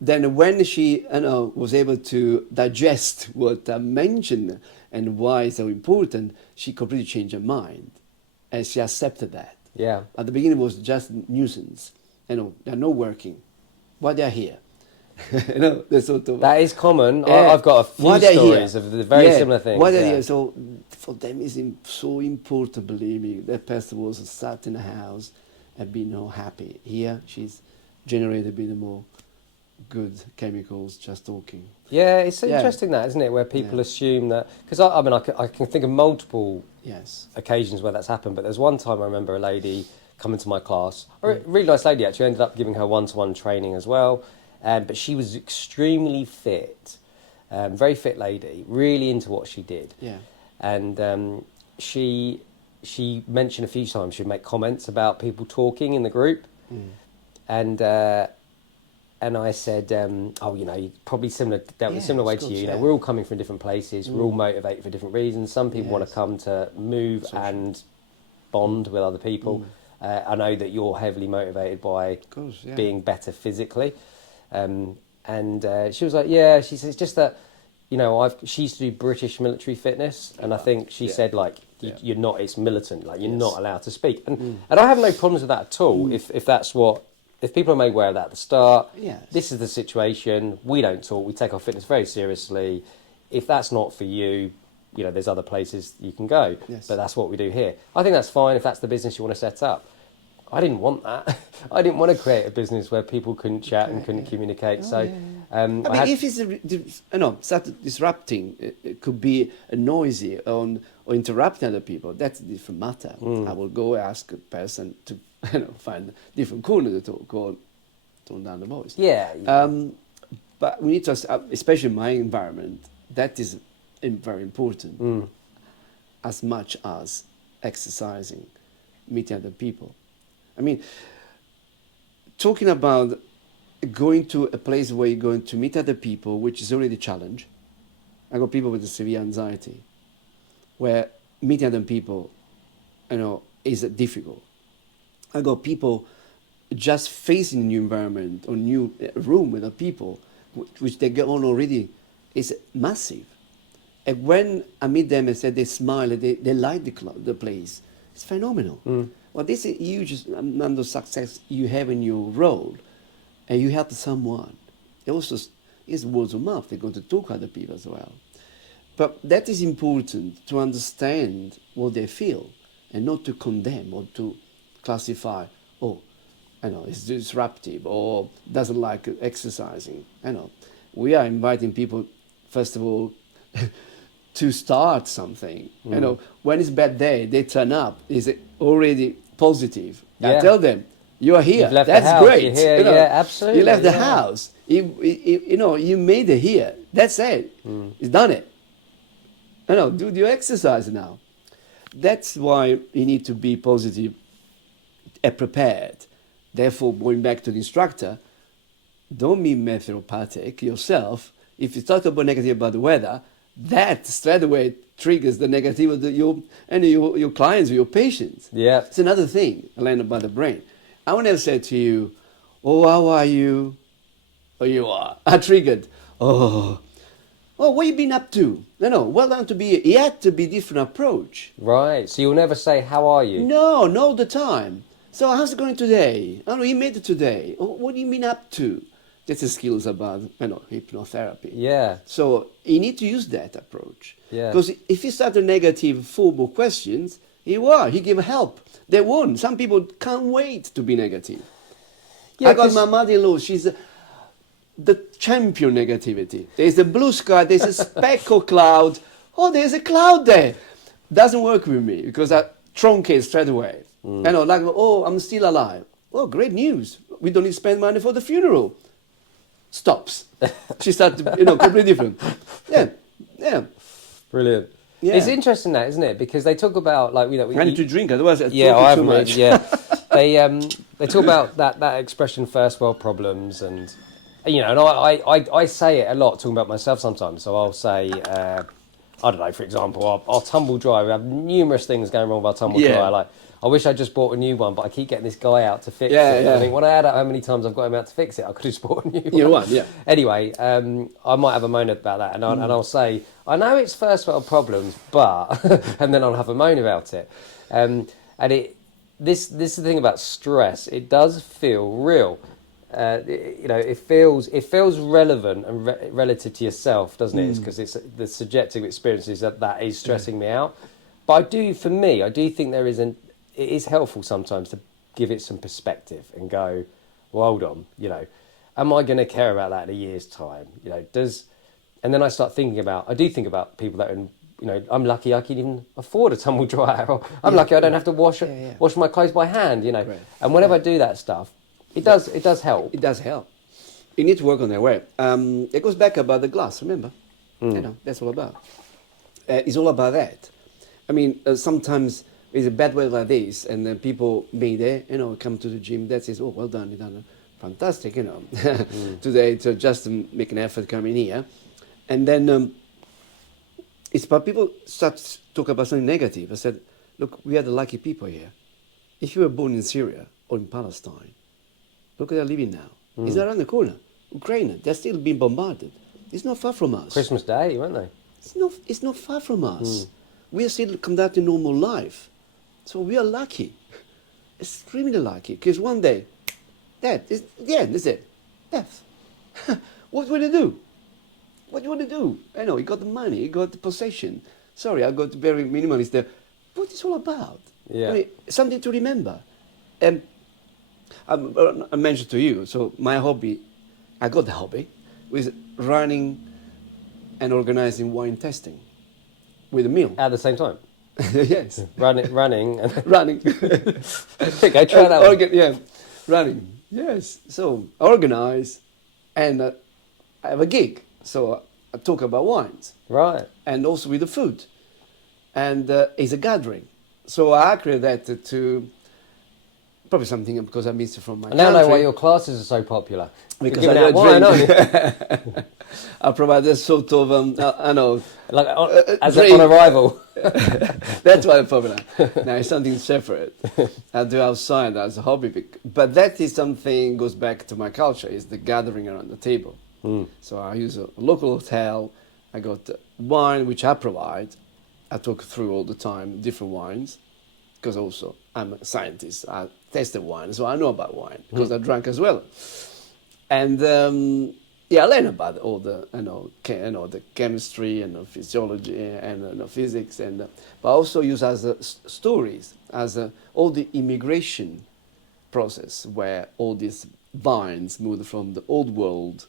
Then when she, was able to digest what I mentioned and why it's so important, she completely changed her mind, and she accepted that. Yeah. At the beginning, it was just nuisance. They're not working. Why they're here? Sort of, that is common. I've got a few stories of the very similar things. Why they're here? So for them, it's so important. Believe me, that person was sat in the house and been happy. Here, she's generated a bit more good chemicals just talking. Yeah, it's Yeah. interesting that, isn't it? Where people Yeah. assume that, because I mean, I can think of multiple Yes. occasions where that's happened, but there's one time I remember a lady coming to my class, a really nice lady actually, ended up giving her one-to-one training as well, but she was extremely fit, very fit lady, really into what she did. Yeah. And she mentioned a few times she'd make comments about people talking in the group, and I said, oh, you know, you probably dealt with a similar way to you. You know, we're all coming from different places. We're all motivated for different reasons. Some people want to come to move and bond with other people. I know that you're heavily motivated by being better physically. And she was like, yeah, she says, just that, you know, she used to do British military fitness. And I think she said, like, you're not, it's militant, like, you're not allowed to speak. And I have no problems with that at all, if that's what... If people are made aware of that at the start, this is the situation, we don't talk, we take our fitness very seriously. If that's not for you, you know, there's other places you can go. But that's what we do here. I think that's fine if that's the business you want to set up. I didn't want that. I didn't want to create a business where people couldn't chat and couldn't communicate. I mean, if it's start disrupting, it could be noisy or interrupting other people. That's a different matter. I will go ask a person to find a different corner to talk or tone down the voice. But we need to, especially in my environment, that is very important, as much as exercising, meeting other people. I mean, talking about going to a place where you're going to meet other people, which is already a challenge. I got people with a severe anxiety, where meeting other people, is difficult. I got people just facing a new environment or new room with other people, which they get on already, is massive. And when I meet them and say they smile, they like the place, it's phenomenal. Well, this is a huge amount of success you have in your role, and you help someone. It also is word of mouth. They're going to talk to other people as well. But that is important to understand what they feel and not to condemn or to classify, it's disruptive or doesn't like exercising. We are inviting people, first of all, to start something. When it's bad day, they turn up. Is it already positive? I tell them, you are here. That's great. Absolutely. You left the house. You made it here. That's it. You've done it. Do your exercise now. That's why you need to be positive and prepared. Therefore, going back to the instructor, don't be metheropathic yourself. If you talk about negative about the weather, that straight away triggers the negative of your clients or your patients. It's another thing I learned about the brain. I will never say to you, oh, how are you? Oh, you are. I triggered. Oh, what you been up to? No, well done to be here. It had to be different approach. Right, so you'll never say, how are you? No, not all the time. So how's it going today? Oh, you made it today. Oh, what have you been up to? That's the skills about, hypnotherapy. So you need to use that approach. Because if you start a negative formal questions, you give help. They won't. Some people can't wait to be negative. I got my mother-in-law, she's the champion negativity. There's a blue sky, there's a speck of cloud. Oh, there's a cloud there. Doesn't work with me because I truncate straight away. I'm still alive. Oh, great news. We don't need to spend money for the funeral. Stops. She started, completely different. Yeah. Brilliant. Yeah. It's interesting that, isn't it? Because they talk about I need to drink, otherwise I talk too much. They talk about that expression, first world problems, and I say it a lot, talking about myself sometimes. So I'll say, I don't know, for example, our tumble dryer. We have numerous things going wrong with our tumble dryer. Like, I wish I just bought a new one, but I keep getting this guy out to fix it. I think when I add up how many times I've got him out to fix it, I could have just bought a new one. Anyway, I might have a moan about that, and I'll say, I know it's first world problems, but, and then I'll have a moan about it. This is the thing about stress. It does feel real. It feels relevant and relative to yourself, doesn't it? Because it's the subjective experiences that is stressing me out. But I do think it is helpful sometimes to give it some perspective and go, well, hold on, am I going to care about that in a year's time? You know, and then I start thinking about, I do think about people that are in, you know, I'm lucky I can even afford a tumble dryer, or I'm lucky I don't have to wash my clothes by hand, you know. Right. And whenever I do that stuff, it does help. It does help. You need to work on that way. It goes back about the glass, remember? You know, that's all about. It's all about that. I mean, sometimes it's a bad weather like this, and then people being there, you know, come to the gym, that says, oh, well done, you done fantastic, you know, today to just make an effort coming here. And then it's but people start to talk about something negative. I said, look, we are the lucky people here. If you were born in Syria or in Palestine, look where they're living now. It's around the corner. Ukraine, they're still being bombarded. It's not far from us. Christmas Day, weren't they? It's not far from us. We are still conducting normal life. So we are lucky. Extremely lucky. Because one day, that is the end, is it? Death. What will you do? What do you want to do? I know, you got the money, you got the possession. Sorry, I got very minimalist there. What is it all about? Yeah. I mean, something to remember. And I mentioned to you, so my hobby, I got the hobby, was running and organizing wine testing with a meal. At the same time. Yes. running. Running. Okay, try that one. Yeah, running. Yes. So organize, and I have a gig. So I talk about wines. Right. And also with the food. And it's a gathering. So I create that to probably something because I missed it from my I now country. know why your classes are so popular. Because You're I giving don't out wine, drink. aren't you? I provide this sort of, I know. Like as drink. on arrival. That's why I'm popular. Now it's something separate. I do outside as a hobby. But that is something goes back to my culture, is the gathering around the table. So I use a local hotel. I got wine, which I provide. I talk through all the time different wines, because also I'm a scientist. I tested wine, so I know about wine, because I drank as well. And I learn about all the the chemistry and the physiology and physics, and but I also use as stories, as all the immigration process where all these vines moved from the old world,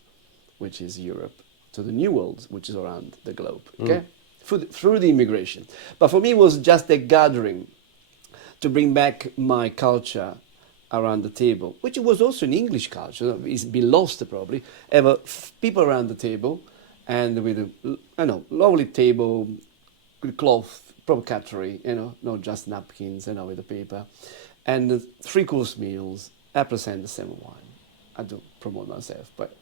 which is Europe, to the new world, which is around the globe. Okay, through the immigration. But for me, it was just a gathering to bring back my culture around the table, which was also an English culture. It's been lost probably. People around the table, and with a lovely table, with cloth, proper cutlery, not just napkins, with the paper, and 3-course meals. I present the same wine. I don't promote myself, but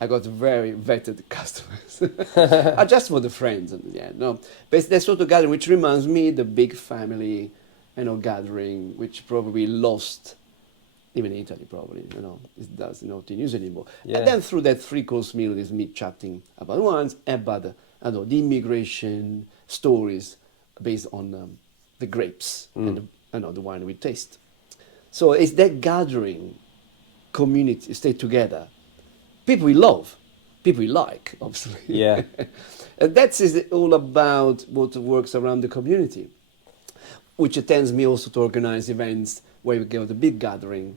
I got very vetted customers. Just for the friends, but that sort of gathering, which reminds me the big family, gathering, which probably lost. Even in Italy, probably, it does not in use anymore. Yeah. And then through that 3-course meal, is me chatting about wines, about the immigration stories based on the grapes and the wine we taste. So it's that gathering, community, stay together. People we love, people we like, obviously. Yeah. And that's all about what works around the community, which attends me also to organize events where we go to big gathering,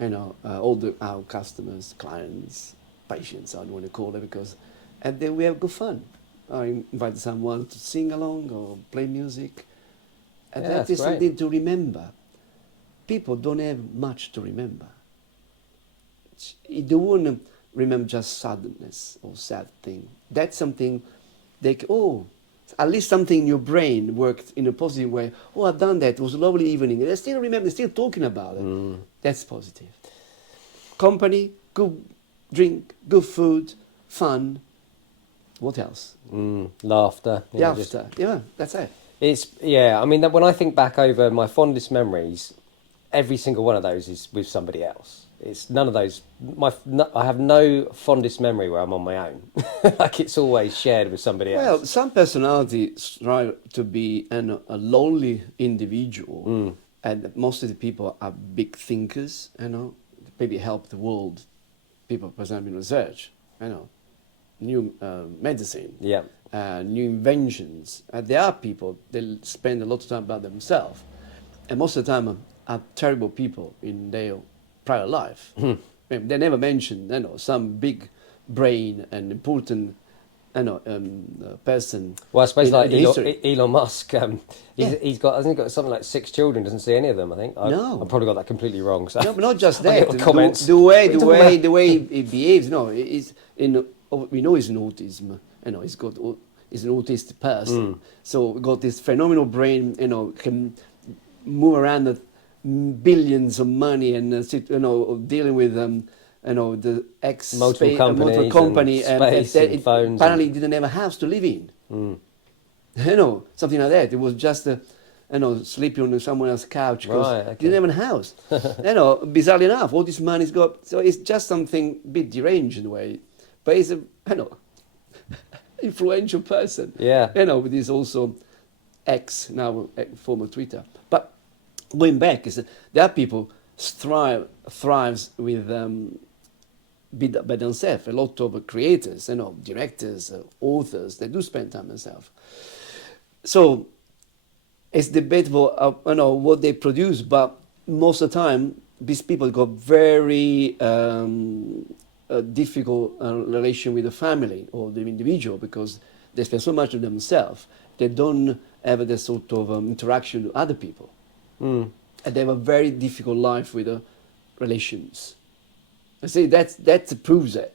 all our customers, clients, patients, I don't want to call it, and then we have good fun. I invite someone to sing along or play music, and that is something to remember. People don't have much to remember. They don't want to remember just sadness or sad thing. That's something at least something in your brain worked in a positive way. Oh, I've done that. It was a lovely evening. And I still remember, they're still talking about it. That's positive. Company, good drink, good food, fun. What else? Laughter. Laughter. Yeah, that's it. I mean, when I think back over my fondest memories, every single one of those is with somebody else. It's none of those. I have no fondest memory where I'm on my own. Like it's always shared with somebody else. Well, some personalities try to be a lonely individual, and most of the people are big thinkers. Maybe help the world. People, for example, in research. New medicine. Yeah. New inventions. There are people that spend a lot of time about themselves, and most of the time are terrible people in their private life. they never mentioned, some big brain and important, person. Well, I suppose in like history. Elon Musk, Yeah. he's got, hasn't he got something like 6 children? Doesn't see any of them. I think. No. I've probably got that completely wrong. So No, but not just I'll get that. the comments. The way What are you talking he behaves. No, we know he's an autism. He's an autistic person. So we got this phenomenal brain. Can move around the billions of money and dealing with the Multiple companies company and space and phones apparently didn't have a house to live in. Something like that. It was just sleeping on someone else's couch because Right, okay. he didn't have a house. Bizarrely enough, all this money's got. So it's just something a bit deranged in a way, but he's a influential person. Yeah. With this also X, now former Twitter. But going back, is that there are people thrives with by themselves. A lot of creators, directors, authors, they do spend time themselves. So it's debatable, what they produce, but most of the time, these people got very difficult relation with the family or the individual because they spend so much of themselves. They don't have this sort of interaction with other people. And they have a very difficult life with the relations. I say that proves it.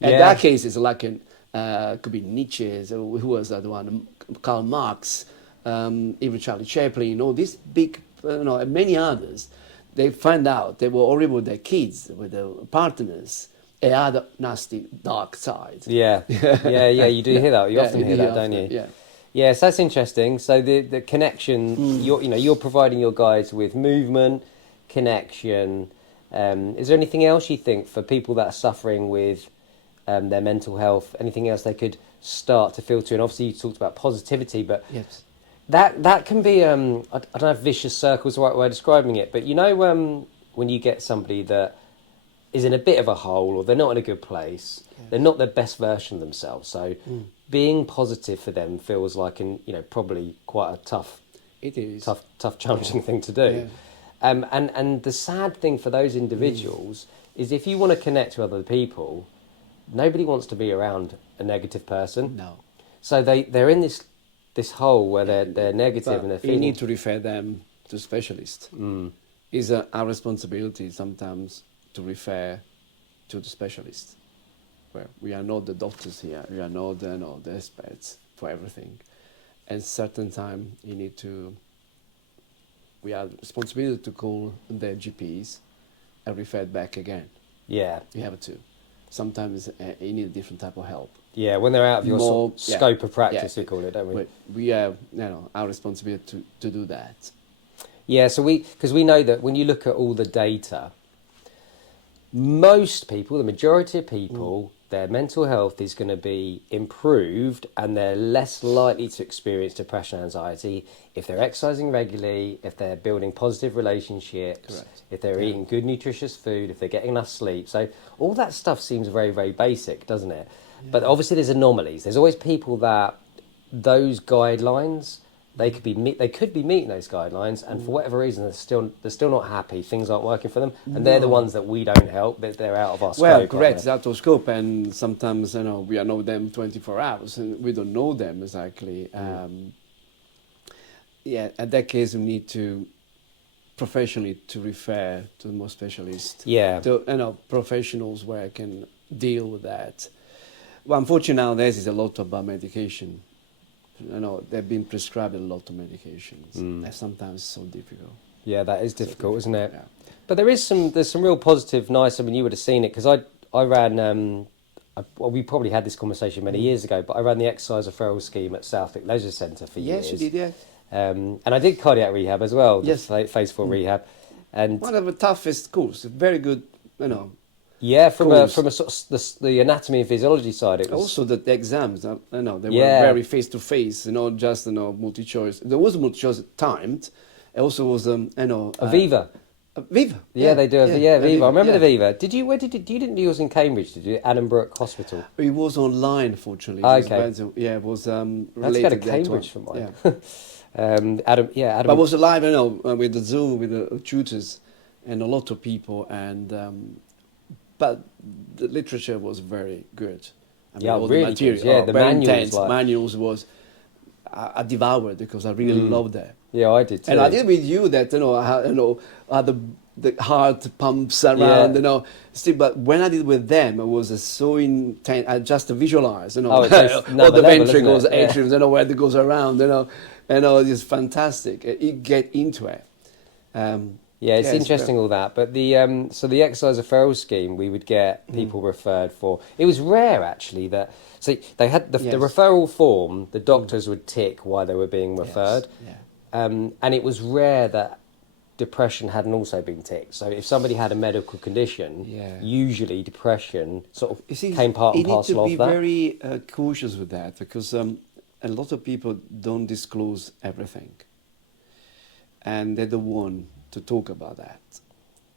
And Yeah. that case is like could be Nietzsche, or who was that one? Karl Marx, even Charlie Chaplin, these big, and many others. They find out they were horrible with their kids, with their partners, a other nasty, dark side. Yeah, you do hear that. You often hear that, don't you? Yeah. Yeah, so that's interesting. So the connection, you're providing your guides with movement, connection. Is there anything else you think for people that are suffering with their mental health? Anything else they could start to filter? And obviously you talked about positivity, but Yes. that can be I don't know if vicious circle is the right way of describing it, but when you get somebody that is in a bit of a hole or they're not in a good place, they're not their best version of themselves. So being positive for them feels like probably quite a tough, challenging thing to do. Yeah. And the sad thing for those individuals is if you want to connect to other people, nobody wants to be around a negative person. No. So they're in this hole where they're negative and they're you feeling. need to refer them to specialists. It's our responsibility sometimes to refer to the specialist. Well, we are not the doctors here. We are not the experts for everything. And certain time we have responsibility to call their GPs and refer back again. Yeah. You have to. Sometimes you need a different type of help. Yeah, when they're out of your scope of practice, we call it, don't we? We have our responsibility to do that. Yeah, so because we know that when you look at all the data, most people, the majority of people, their mental health is going to be improved and they're less likely to experience depression and anxiety if they're exercising regularly, if they're building positive relationships, Correct. if they're eating good nutritious food, if they're getting enough sleep. So all that stuff seems very, very basic, doesn't it? Yeah. But obviously there's anomalies. There's always people that those guidelines, they could be meeting those guidelines, and for whatever reason they're still not happy. Things aren't working for them, and they're the ones that we don't help. But they're out of our scope. Well, correct, it's out of scope, and sometimes we know them 24 hours, and we don't know them exactly. In that case, we need to professionally to refer to the more specialists. Yeah, to professionals where I can deal with that. Well, unfortunately nowadays is a lot about medication. They've been prescribed a lot of medications. That's sometimes so difficult. Yeah, that is difficult, isn't it? Yeah. But there's some real positive, nice. I mean, you would have seen it because I ran. We probably had this conversation many years ago, but I ran the exercise referral scheme at Southwick Leisure Centre for years. Yes, you did. Yeah. And I did cardiac rehab as well. Yes. Phase 4 rehab, and one of the toughest courses. Very good. Yeah, from a course. sort of the anatomy and physiology side, it was Also the exams, they were very face to face, not just multi-choice. There was multi-choice timed. It also was Aviva. Viva. Yeah, they do. Viva. I remember yeah. the Viva. Did you? You didn't do yours in Cambridge? Did you? Annenbrook Hospital. It was online, fortunately. Okay. It was related. Let's go to that Cambridge for one. mine. Yeah. Adam. But it was live, with the Zoom, with the tutors, and a lot of people, and but the literature was very good. I mean, Yeah, all really the material, good. Yeah, the very manuals, intense. like- Manuals was I devoured because I really loved that. Yeah, I did too. And I did with you that how the heart pumps around, Yeah. Still, but when I did with them, it was so intense. I just visualized, Oh, it goes all another the level, isn't ventricles, it? Yeah. atriums, where it goes around, it's fantastic. You get into it. Yeah, it's Yeah, interesting all that. But the so the exercise referral scheme, we would get people referred for. It was rare actually that they had the Yes. referral form. The doctors would tick why they were being Yes, referred, yeah. and it was rare that depression hadn't also been ticked. So if somebody had a medical condition, Yeah. usually depression sort of You see, came part and you need parcel to of be that. very cautious with that because a lot of people don't disclose everything, and they're the one to talk about that.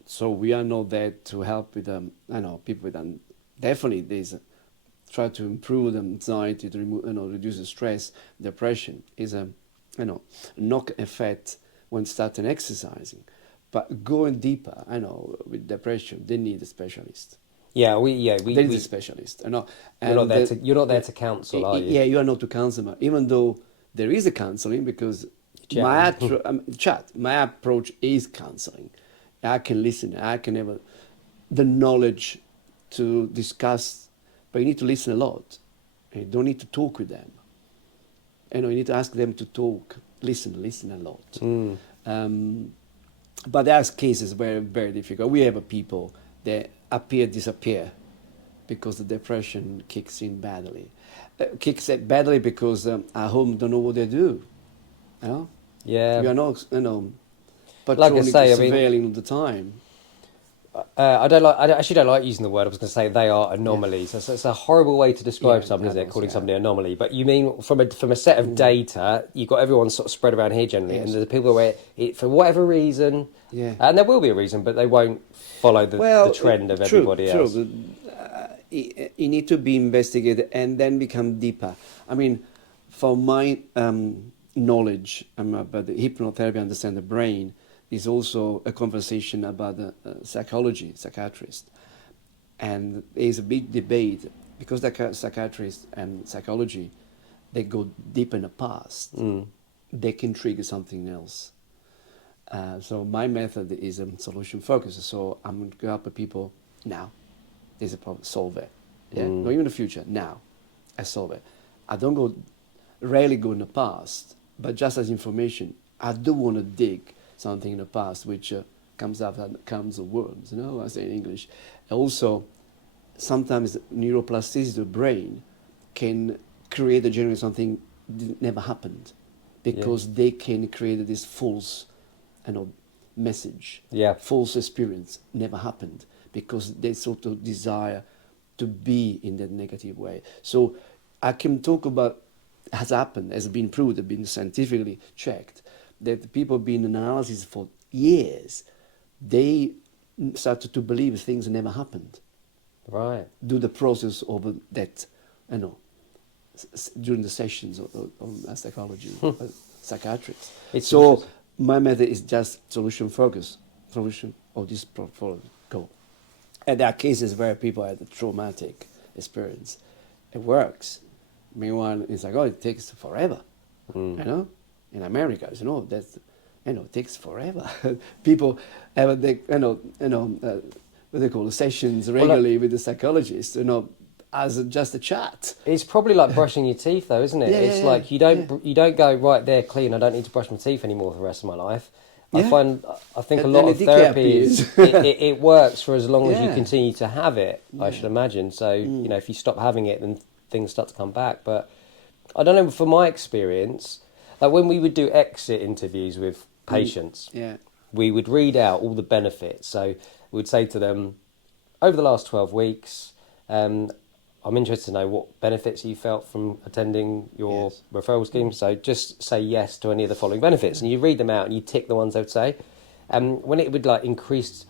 So we are not there to help with people with definitely there's try to improve the anxiety, to remove reduce the stress. Depression is a knock effect when starting exercising, but going deeper, with depression, they need a specialist. We There is a specialist, you're not there to you're not there to counsel, are you? Yeah, you are not to counsel, even though there is a counseling because my approach is counseling. I can listen. I can have the knowledge to discuss, but you need to listen a lot. You don't need to talk with them. You need to ask them to talk, listen a lot. But there's cases where very difficult. We have people that disappear because the depression kicks in badly. Kicks in badly because at home don't know what they do. Yeah. We are not, Like I say, I mean- surveilling all the time. I actually don't like using the word. I was going to say they are anomalies. It's a horrible way to describe Yeah, something, isn't it? that Calling was, somebody an anomaly. But you mean from a set of data, you've got everyone sort of spread around here generally, Yes. and there's people where for whatever reason, Yeah. and there will be a reason, but they won't follow the trend of everybody else. True. You need to be investigated and then become deeper. I mean, for my knowledge about the hypnotherapy, understand the brain, is also a conversation about the psychiatrist. And there's a big debate because the psychiatrist and psychology, they go deep in the past. They can trigger something else. So my method is solution focused. So I'm going to help people now. There's a problem, solve it. Yeah, not even the future. Now, I solve it. I rarely go in the past, but just as information, I do want to dig something in the past which comes up and comes of worms. I say in English. Also, sometimes neuroplasticity of the brain can generate something that never happened because they can create this false message, false experience never happened because they sort of desire to be in that negative way. So I can talk about has happened, has been proved, has been scientifically checked, that people have been in analysis for years, they started to believe things never happened. Right. Do the process of that, during the sessions of psychology, psychiatrists. So my method is just solution focus, solution of this problem, go. And there are cases where people had a traumatic experience. It works. Meanwhile, it's like, it takes forever. In America, it takes forever. People have what they call sessions regularly with the psychologist, as just a chat. It's probably like brushing your teeth, though, isn't it? It's like you don't go right there clean. I don't need to brush my teeth anymore for the rest of my life. I think a lot of therapy it works for as long as you continue to have it. I should imagine. So if you stop having it, then things start to come back. But I don't know. From my experience, like when we would do exit interviews with patients, we would read out all the benefits. So we'd say to them, over the last 12 weeks, I'm interested to know what benefits you felt from attending your referral scheme. So just say yes to any of the following benefits. And you read them out and you tick the ones they would say. When it would like increased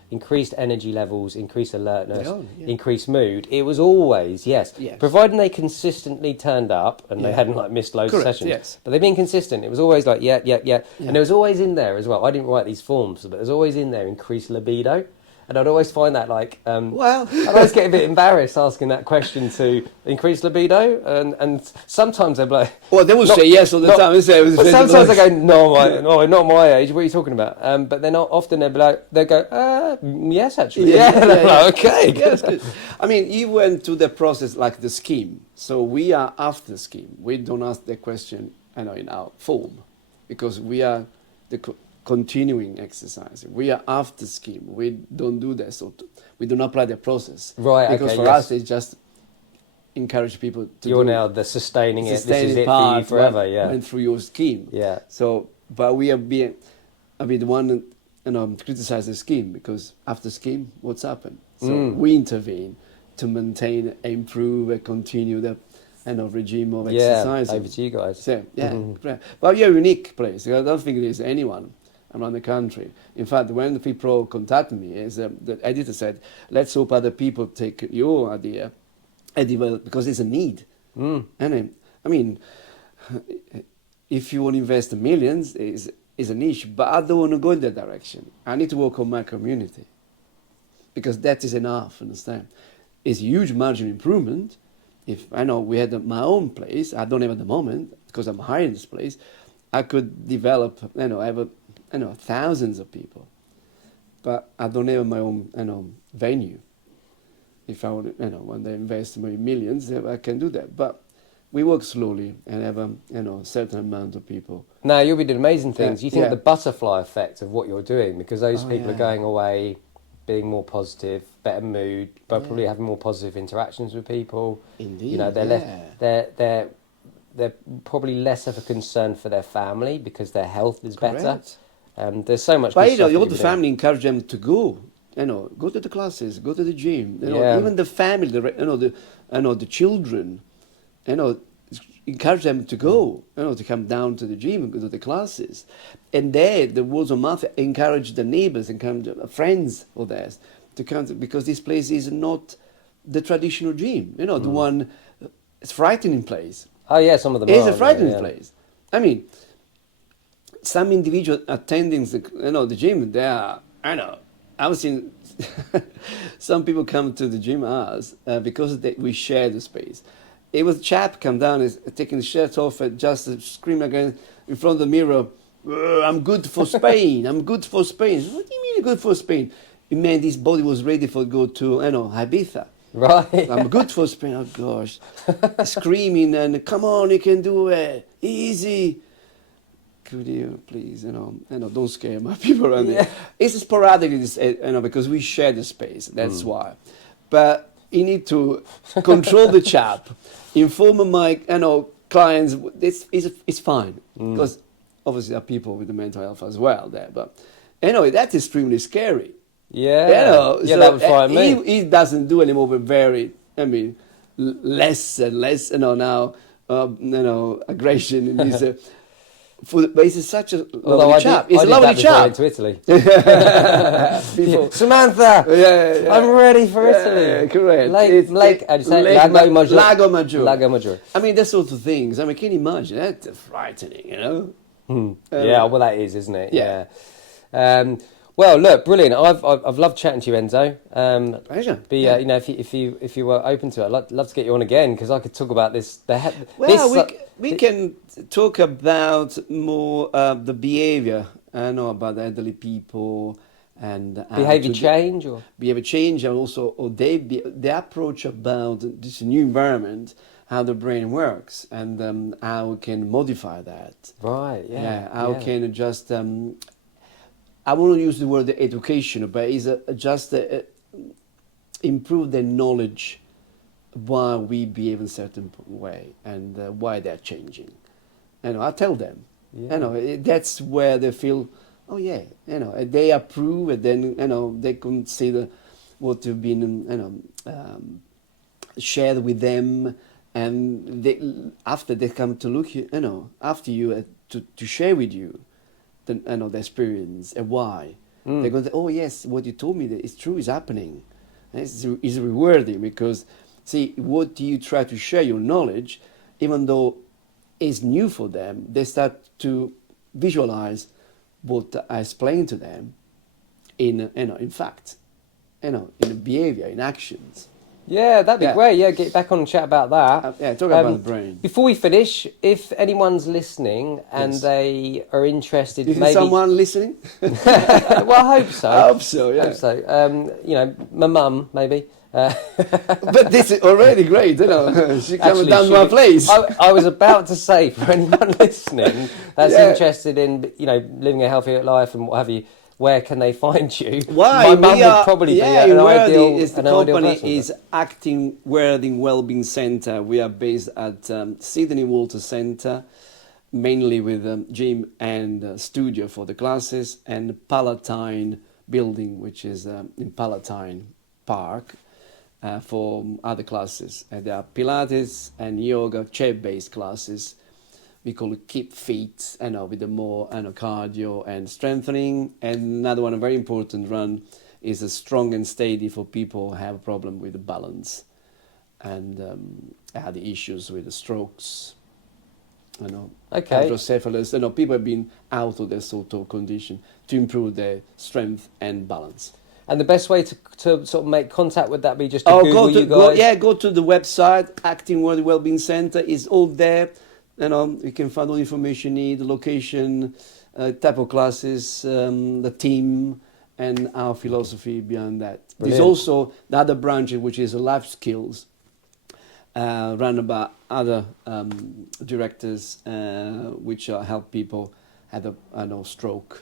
energy levels, increased alertness, increased mood, it was always yes. Providing they consistently turned up and they hadn't like missed loads of sessions. But they've been consistent. It was always like And there was always in there as well. I didn't write these forms, but there's always in there increased libido. And I'd always find that like, Well, I'd always get a bit embarrassed asking that question to increase libido, and sometimes they'd be like, well, they will not- say yes all the not- time. They say, but sometimes they go, no, not my age. What are you talking about? But they're not often. They'll be like, they go, yes, actually. Yeah, And I'm like, okay. Yeah, that's good. I mean, you went to the process like the scheme. So we are after the scheme. We don't ask the question, in our form, because we are the continuing exercise. We are after scheme. We don't do that. So we don't apply the process. Right, Because okay, for yes. us, it's just encourage people to You're do now the sustaining it. This is sustaining it for part you forever. went, Yeah. went through your scheme. Yeah. So, but we are being, the one, criticize the scheme, because after scheme, what's happened? So we intervene to maintain, improve, and continue the, regime of exercise. Yeah. Over to you guys. So, But you're a unique place. I don't think there's anyone around the country. In fact, when the people contacted me, the editor said, let's hope other people take your idea and develop, because it's a need. And I mean, if you want to invest millions, is a niche, but I don't want to go in that direction. I need to work on my community, because that is enough, understand? It's a huge margin improvement. If I know we had my own place, I don't have at the moment, because I'm hiring this place, I could develop, have thousands of people, but I don't have my own, venue. If I want, when they invest maybe millions, I can do that. But we work slowly and have a certain amount of people. Now you'll be doing amazing things. You think Yeah. the butterfly effect of what you're doing, because those Oh, people are yeah. going away, being more positive, better mood, but probably having more positive interactions with people. Indeed, You know, they're probably less of a concern for their family because their health is better. Correct. There's so much. But good stuff you that want the can do. family encourage them to go. Go to the classes, go to the gym. Yeah. Even the family, the children. Encourage them to go. To come down to the gym and go to the classes. And there, the words of mouth encourage the neighbors, encourage friends of theirs to come because this place is not the traditional gym. The one, it's frightening place. Oh yeah, some of them It's are. a frightening yeah. place. I mean, some individual attending the gym, they are, I've seen some people come to the gym hours because we share the space. It was a chap come down, is taking the shirt off and just screaming again in front of the mirror, I'm good for Spain, I'm good for Spain. What do you mean you're good for Spain? It meant his body was ready for go to, Ibiza. Right. I'm good for Spain. Oh gosh, screaming and come on, you can do it, easy. Could you please, don't scare my people around here. It's sporadically, because we share the space. That's why. But you need to control the chap, inform my, clients. It's fine because obviously there are people with the mental health as well there. But that's extremely scary. Yeah. So That would frighten me. He doesn't do anymore, but very, less and less, now, aggression in his. But he's such a lovely chap. He's a lovely chap. To Italy. People, Samantha, yeah. I'm ready for Yeah, Italy. correct. Lago Maggiore. Lago Maggiore. Lago Maggiore. I mean, that sort of things. I mean, can you imagine? That's frightening, Yeah, well, that is, isn't it? Yeah. Well, look, brilliant. I've loved chatting to you, Enzo. Pleasure. If you were open to it, I'd love to get you on again because I could talk about this. We can talk about more the behavior. I know about the elderly people and behavior change or behavior change, and also the approach about this new environment, how the brain works, and how we can modify that. right. Yeah. How can just I won't use the word education, but it's just improve the knowledge why we behave in a certain way and why they're changing. I tell them. Yeah. That's where they feel, oh yeah, they approve, and then they consider what have been shared with them, and after they come to look, after you to share with you, the experience and why. They're going to, oh yes, what you told me that is true, is happening. It's rewarding because, see, what you try to share your knowledge, even though it's new for them, they start to visualize what I explained to them in fact. in behavior, in actions. Yeah, that'd be Yeah. great. Yeah, get back on and chat about that. Yeah, talk about the brain. Before we finish, if anyone's listening and Yes. they are interested, Is maybe someone listening? well, I hope so. I hope so, yeah. Hope so. My mum, maybe. But this is already great, She comes Actually, down to my place. I was about to say, for anyone listening that's Yeah. interested in, living a healthier life and what have you, where can they find you? Why? My mum would probably be in an Worthing ideal, is the an ideal company person, is Acting Worthing Wellbeing Centre. We are based at Sydney Water Centre, mainly with gym and studio for the classes, and Palatine building, which is in Palatine Park. For other classes, there are Pilates and yoga chair-based classes. We call it Keep Fit, with the more cardio and strengthening. And another one, a very important one, is a strong and steady for people who have a problem with the balance and had the issues with the strokes. Okay. Hydrocephalus. People have been out of their sort of condition to improve their strength and balance. And the best way to sort of make contact, would that be just to Google you guys? Go to the website, Acting World Wellbeing Centre, is all there. You can find all the information you need, the location, type of classes, the team, and our philosophy behind that. Brilliant. There's also the other branch, which is life skills, run by other directors, which help people have a stroke.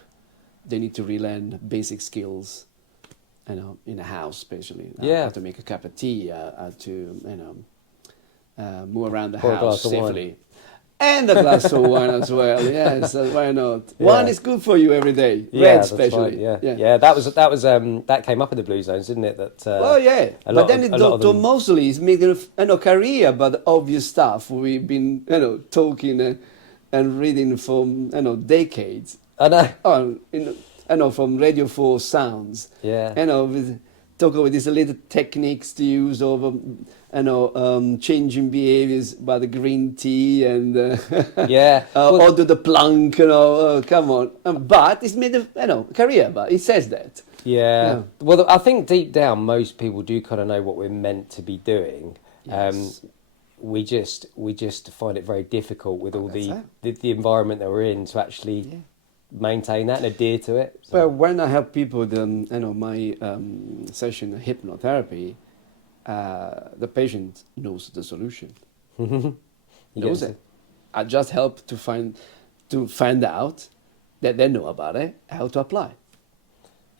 They need to relearn basic skills. In a house, especially. How to make a cup of tea, to move around the Pour a house glass of wine. safely, and a glass of wine as well. Yes, why not? Yeah. Wine is good for you every day. Yeah, Red, that's especially. right, yeah. That came up in the Blue Zones, didn't it? But then Dr. Mosley is making a career, but obvious stuff we've been talking and reading for decades. I know. From Radio 4 sounds. Yeah. Talk about these little techniques to use over, changing behaviors by the green tea and or do the plank. Come on. But it's made a career. But it says that. Yeah. Well, I think deep down most people do kind of know what we're meant to be doing. Yes. We just find it very difficult with all the environment that we're in to actually maintain that and adhere to it. So. Well, when I help people with my session of hypnotherapy, the patient knows the solution. Knows it. I just help to find out that they know about it, how to apply.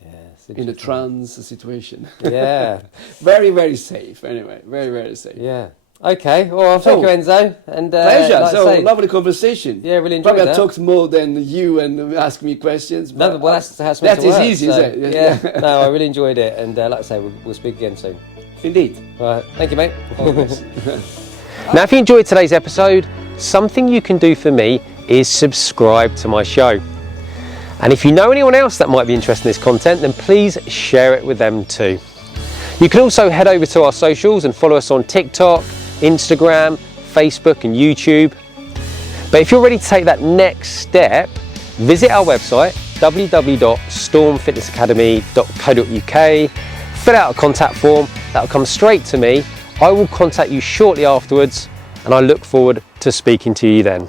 Yeah, in a trance situation. Yeah. Very, very safe. Anyway, very, very safe. Yeah. Okay, well, thank you, Enzo. And pleasure. like lovely conversation. Yeah, really enjoyed Probably that. I talked more than you and asked me questions. No, well, that's how it's that meant to is work, easy, so, isn't it? Yeah. No, I really enjoyed it, and like I say, we'll speak again soon. Indeed. All right, thank you, mate. Now, if you enjoyed today's episode, something you can do for me is subscribe to my show. And if you know anyone else that might be interested in this content, then please share it with them too. You can also head over to our socials and follow us on TikTok, Instagram, Facebook and YouTube. But if you're ready to take that next step, visit our website www.stormfitnessacademy.co.uk, fill out a contact form, that'll come straight to me. I will contact you shortly afterwards and I look forward to speaking to you then.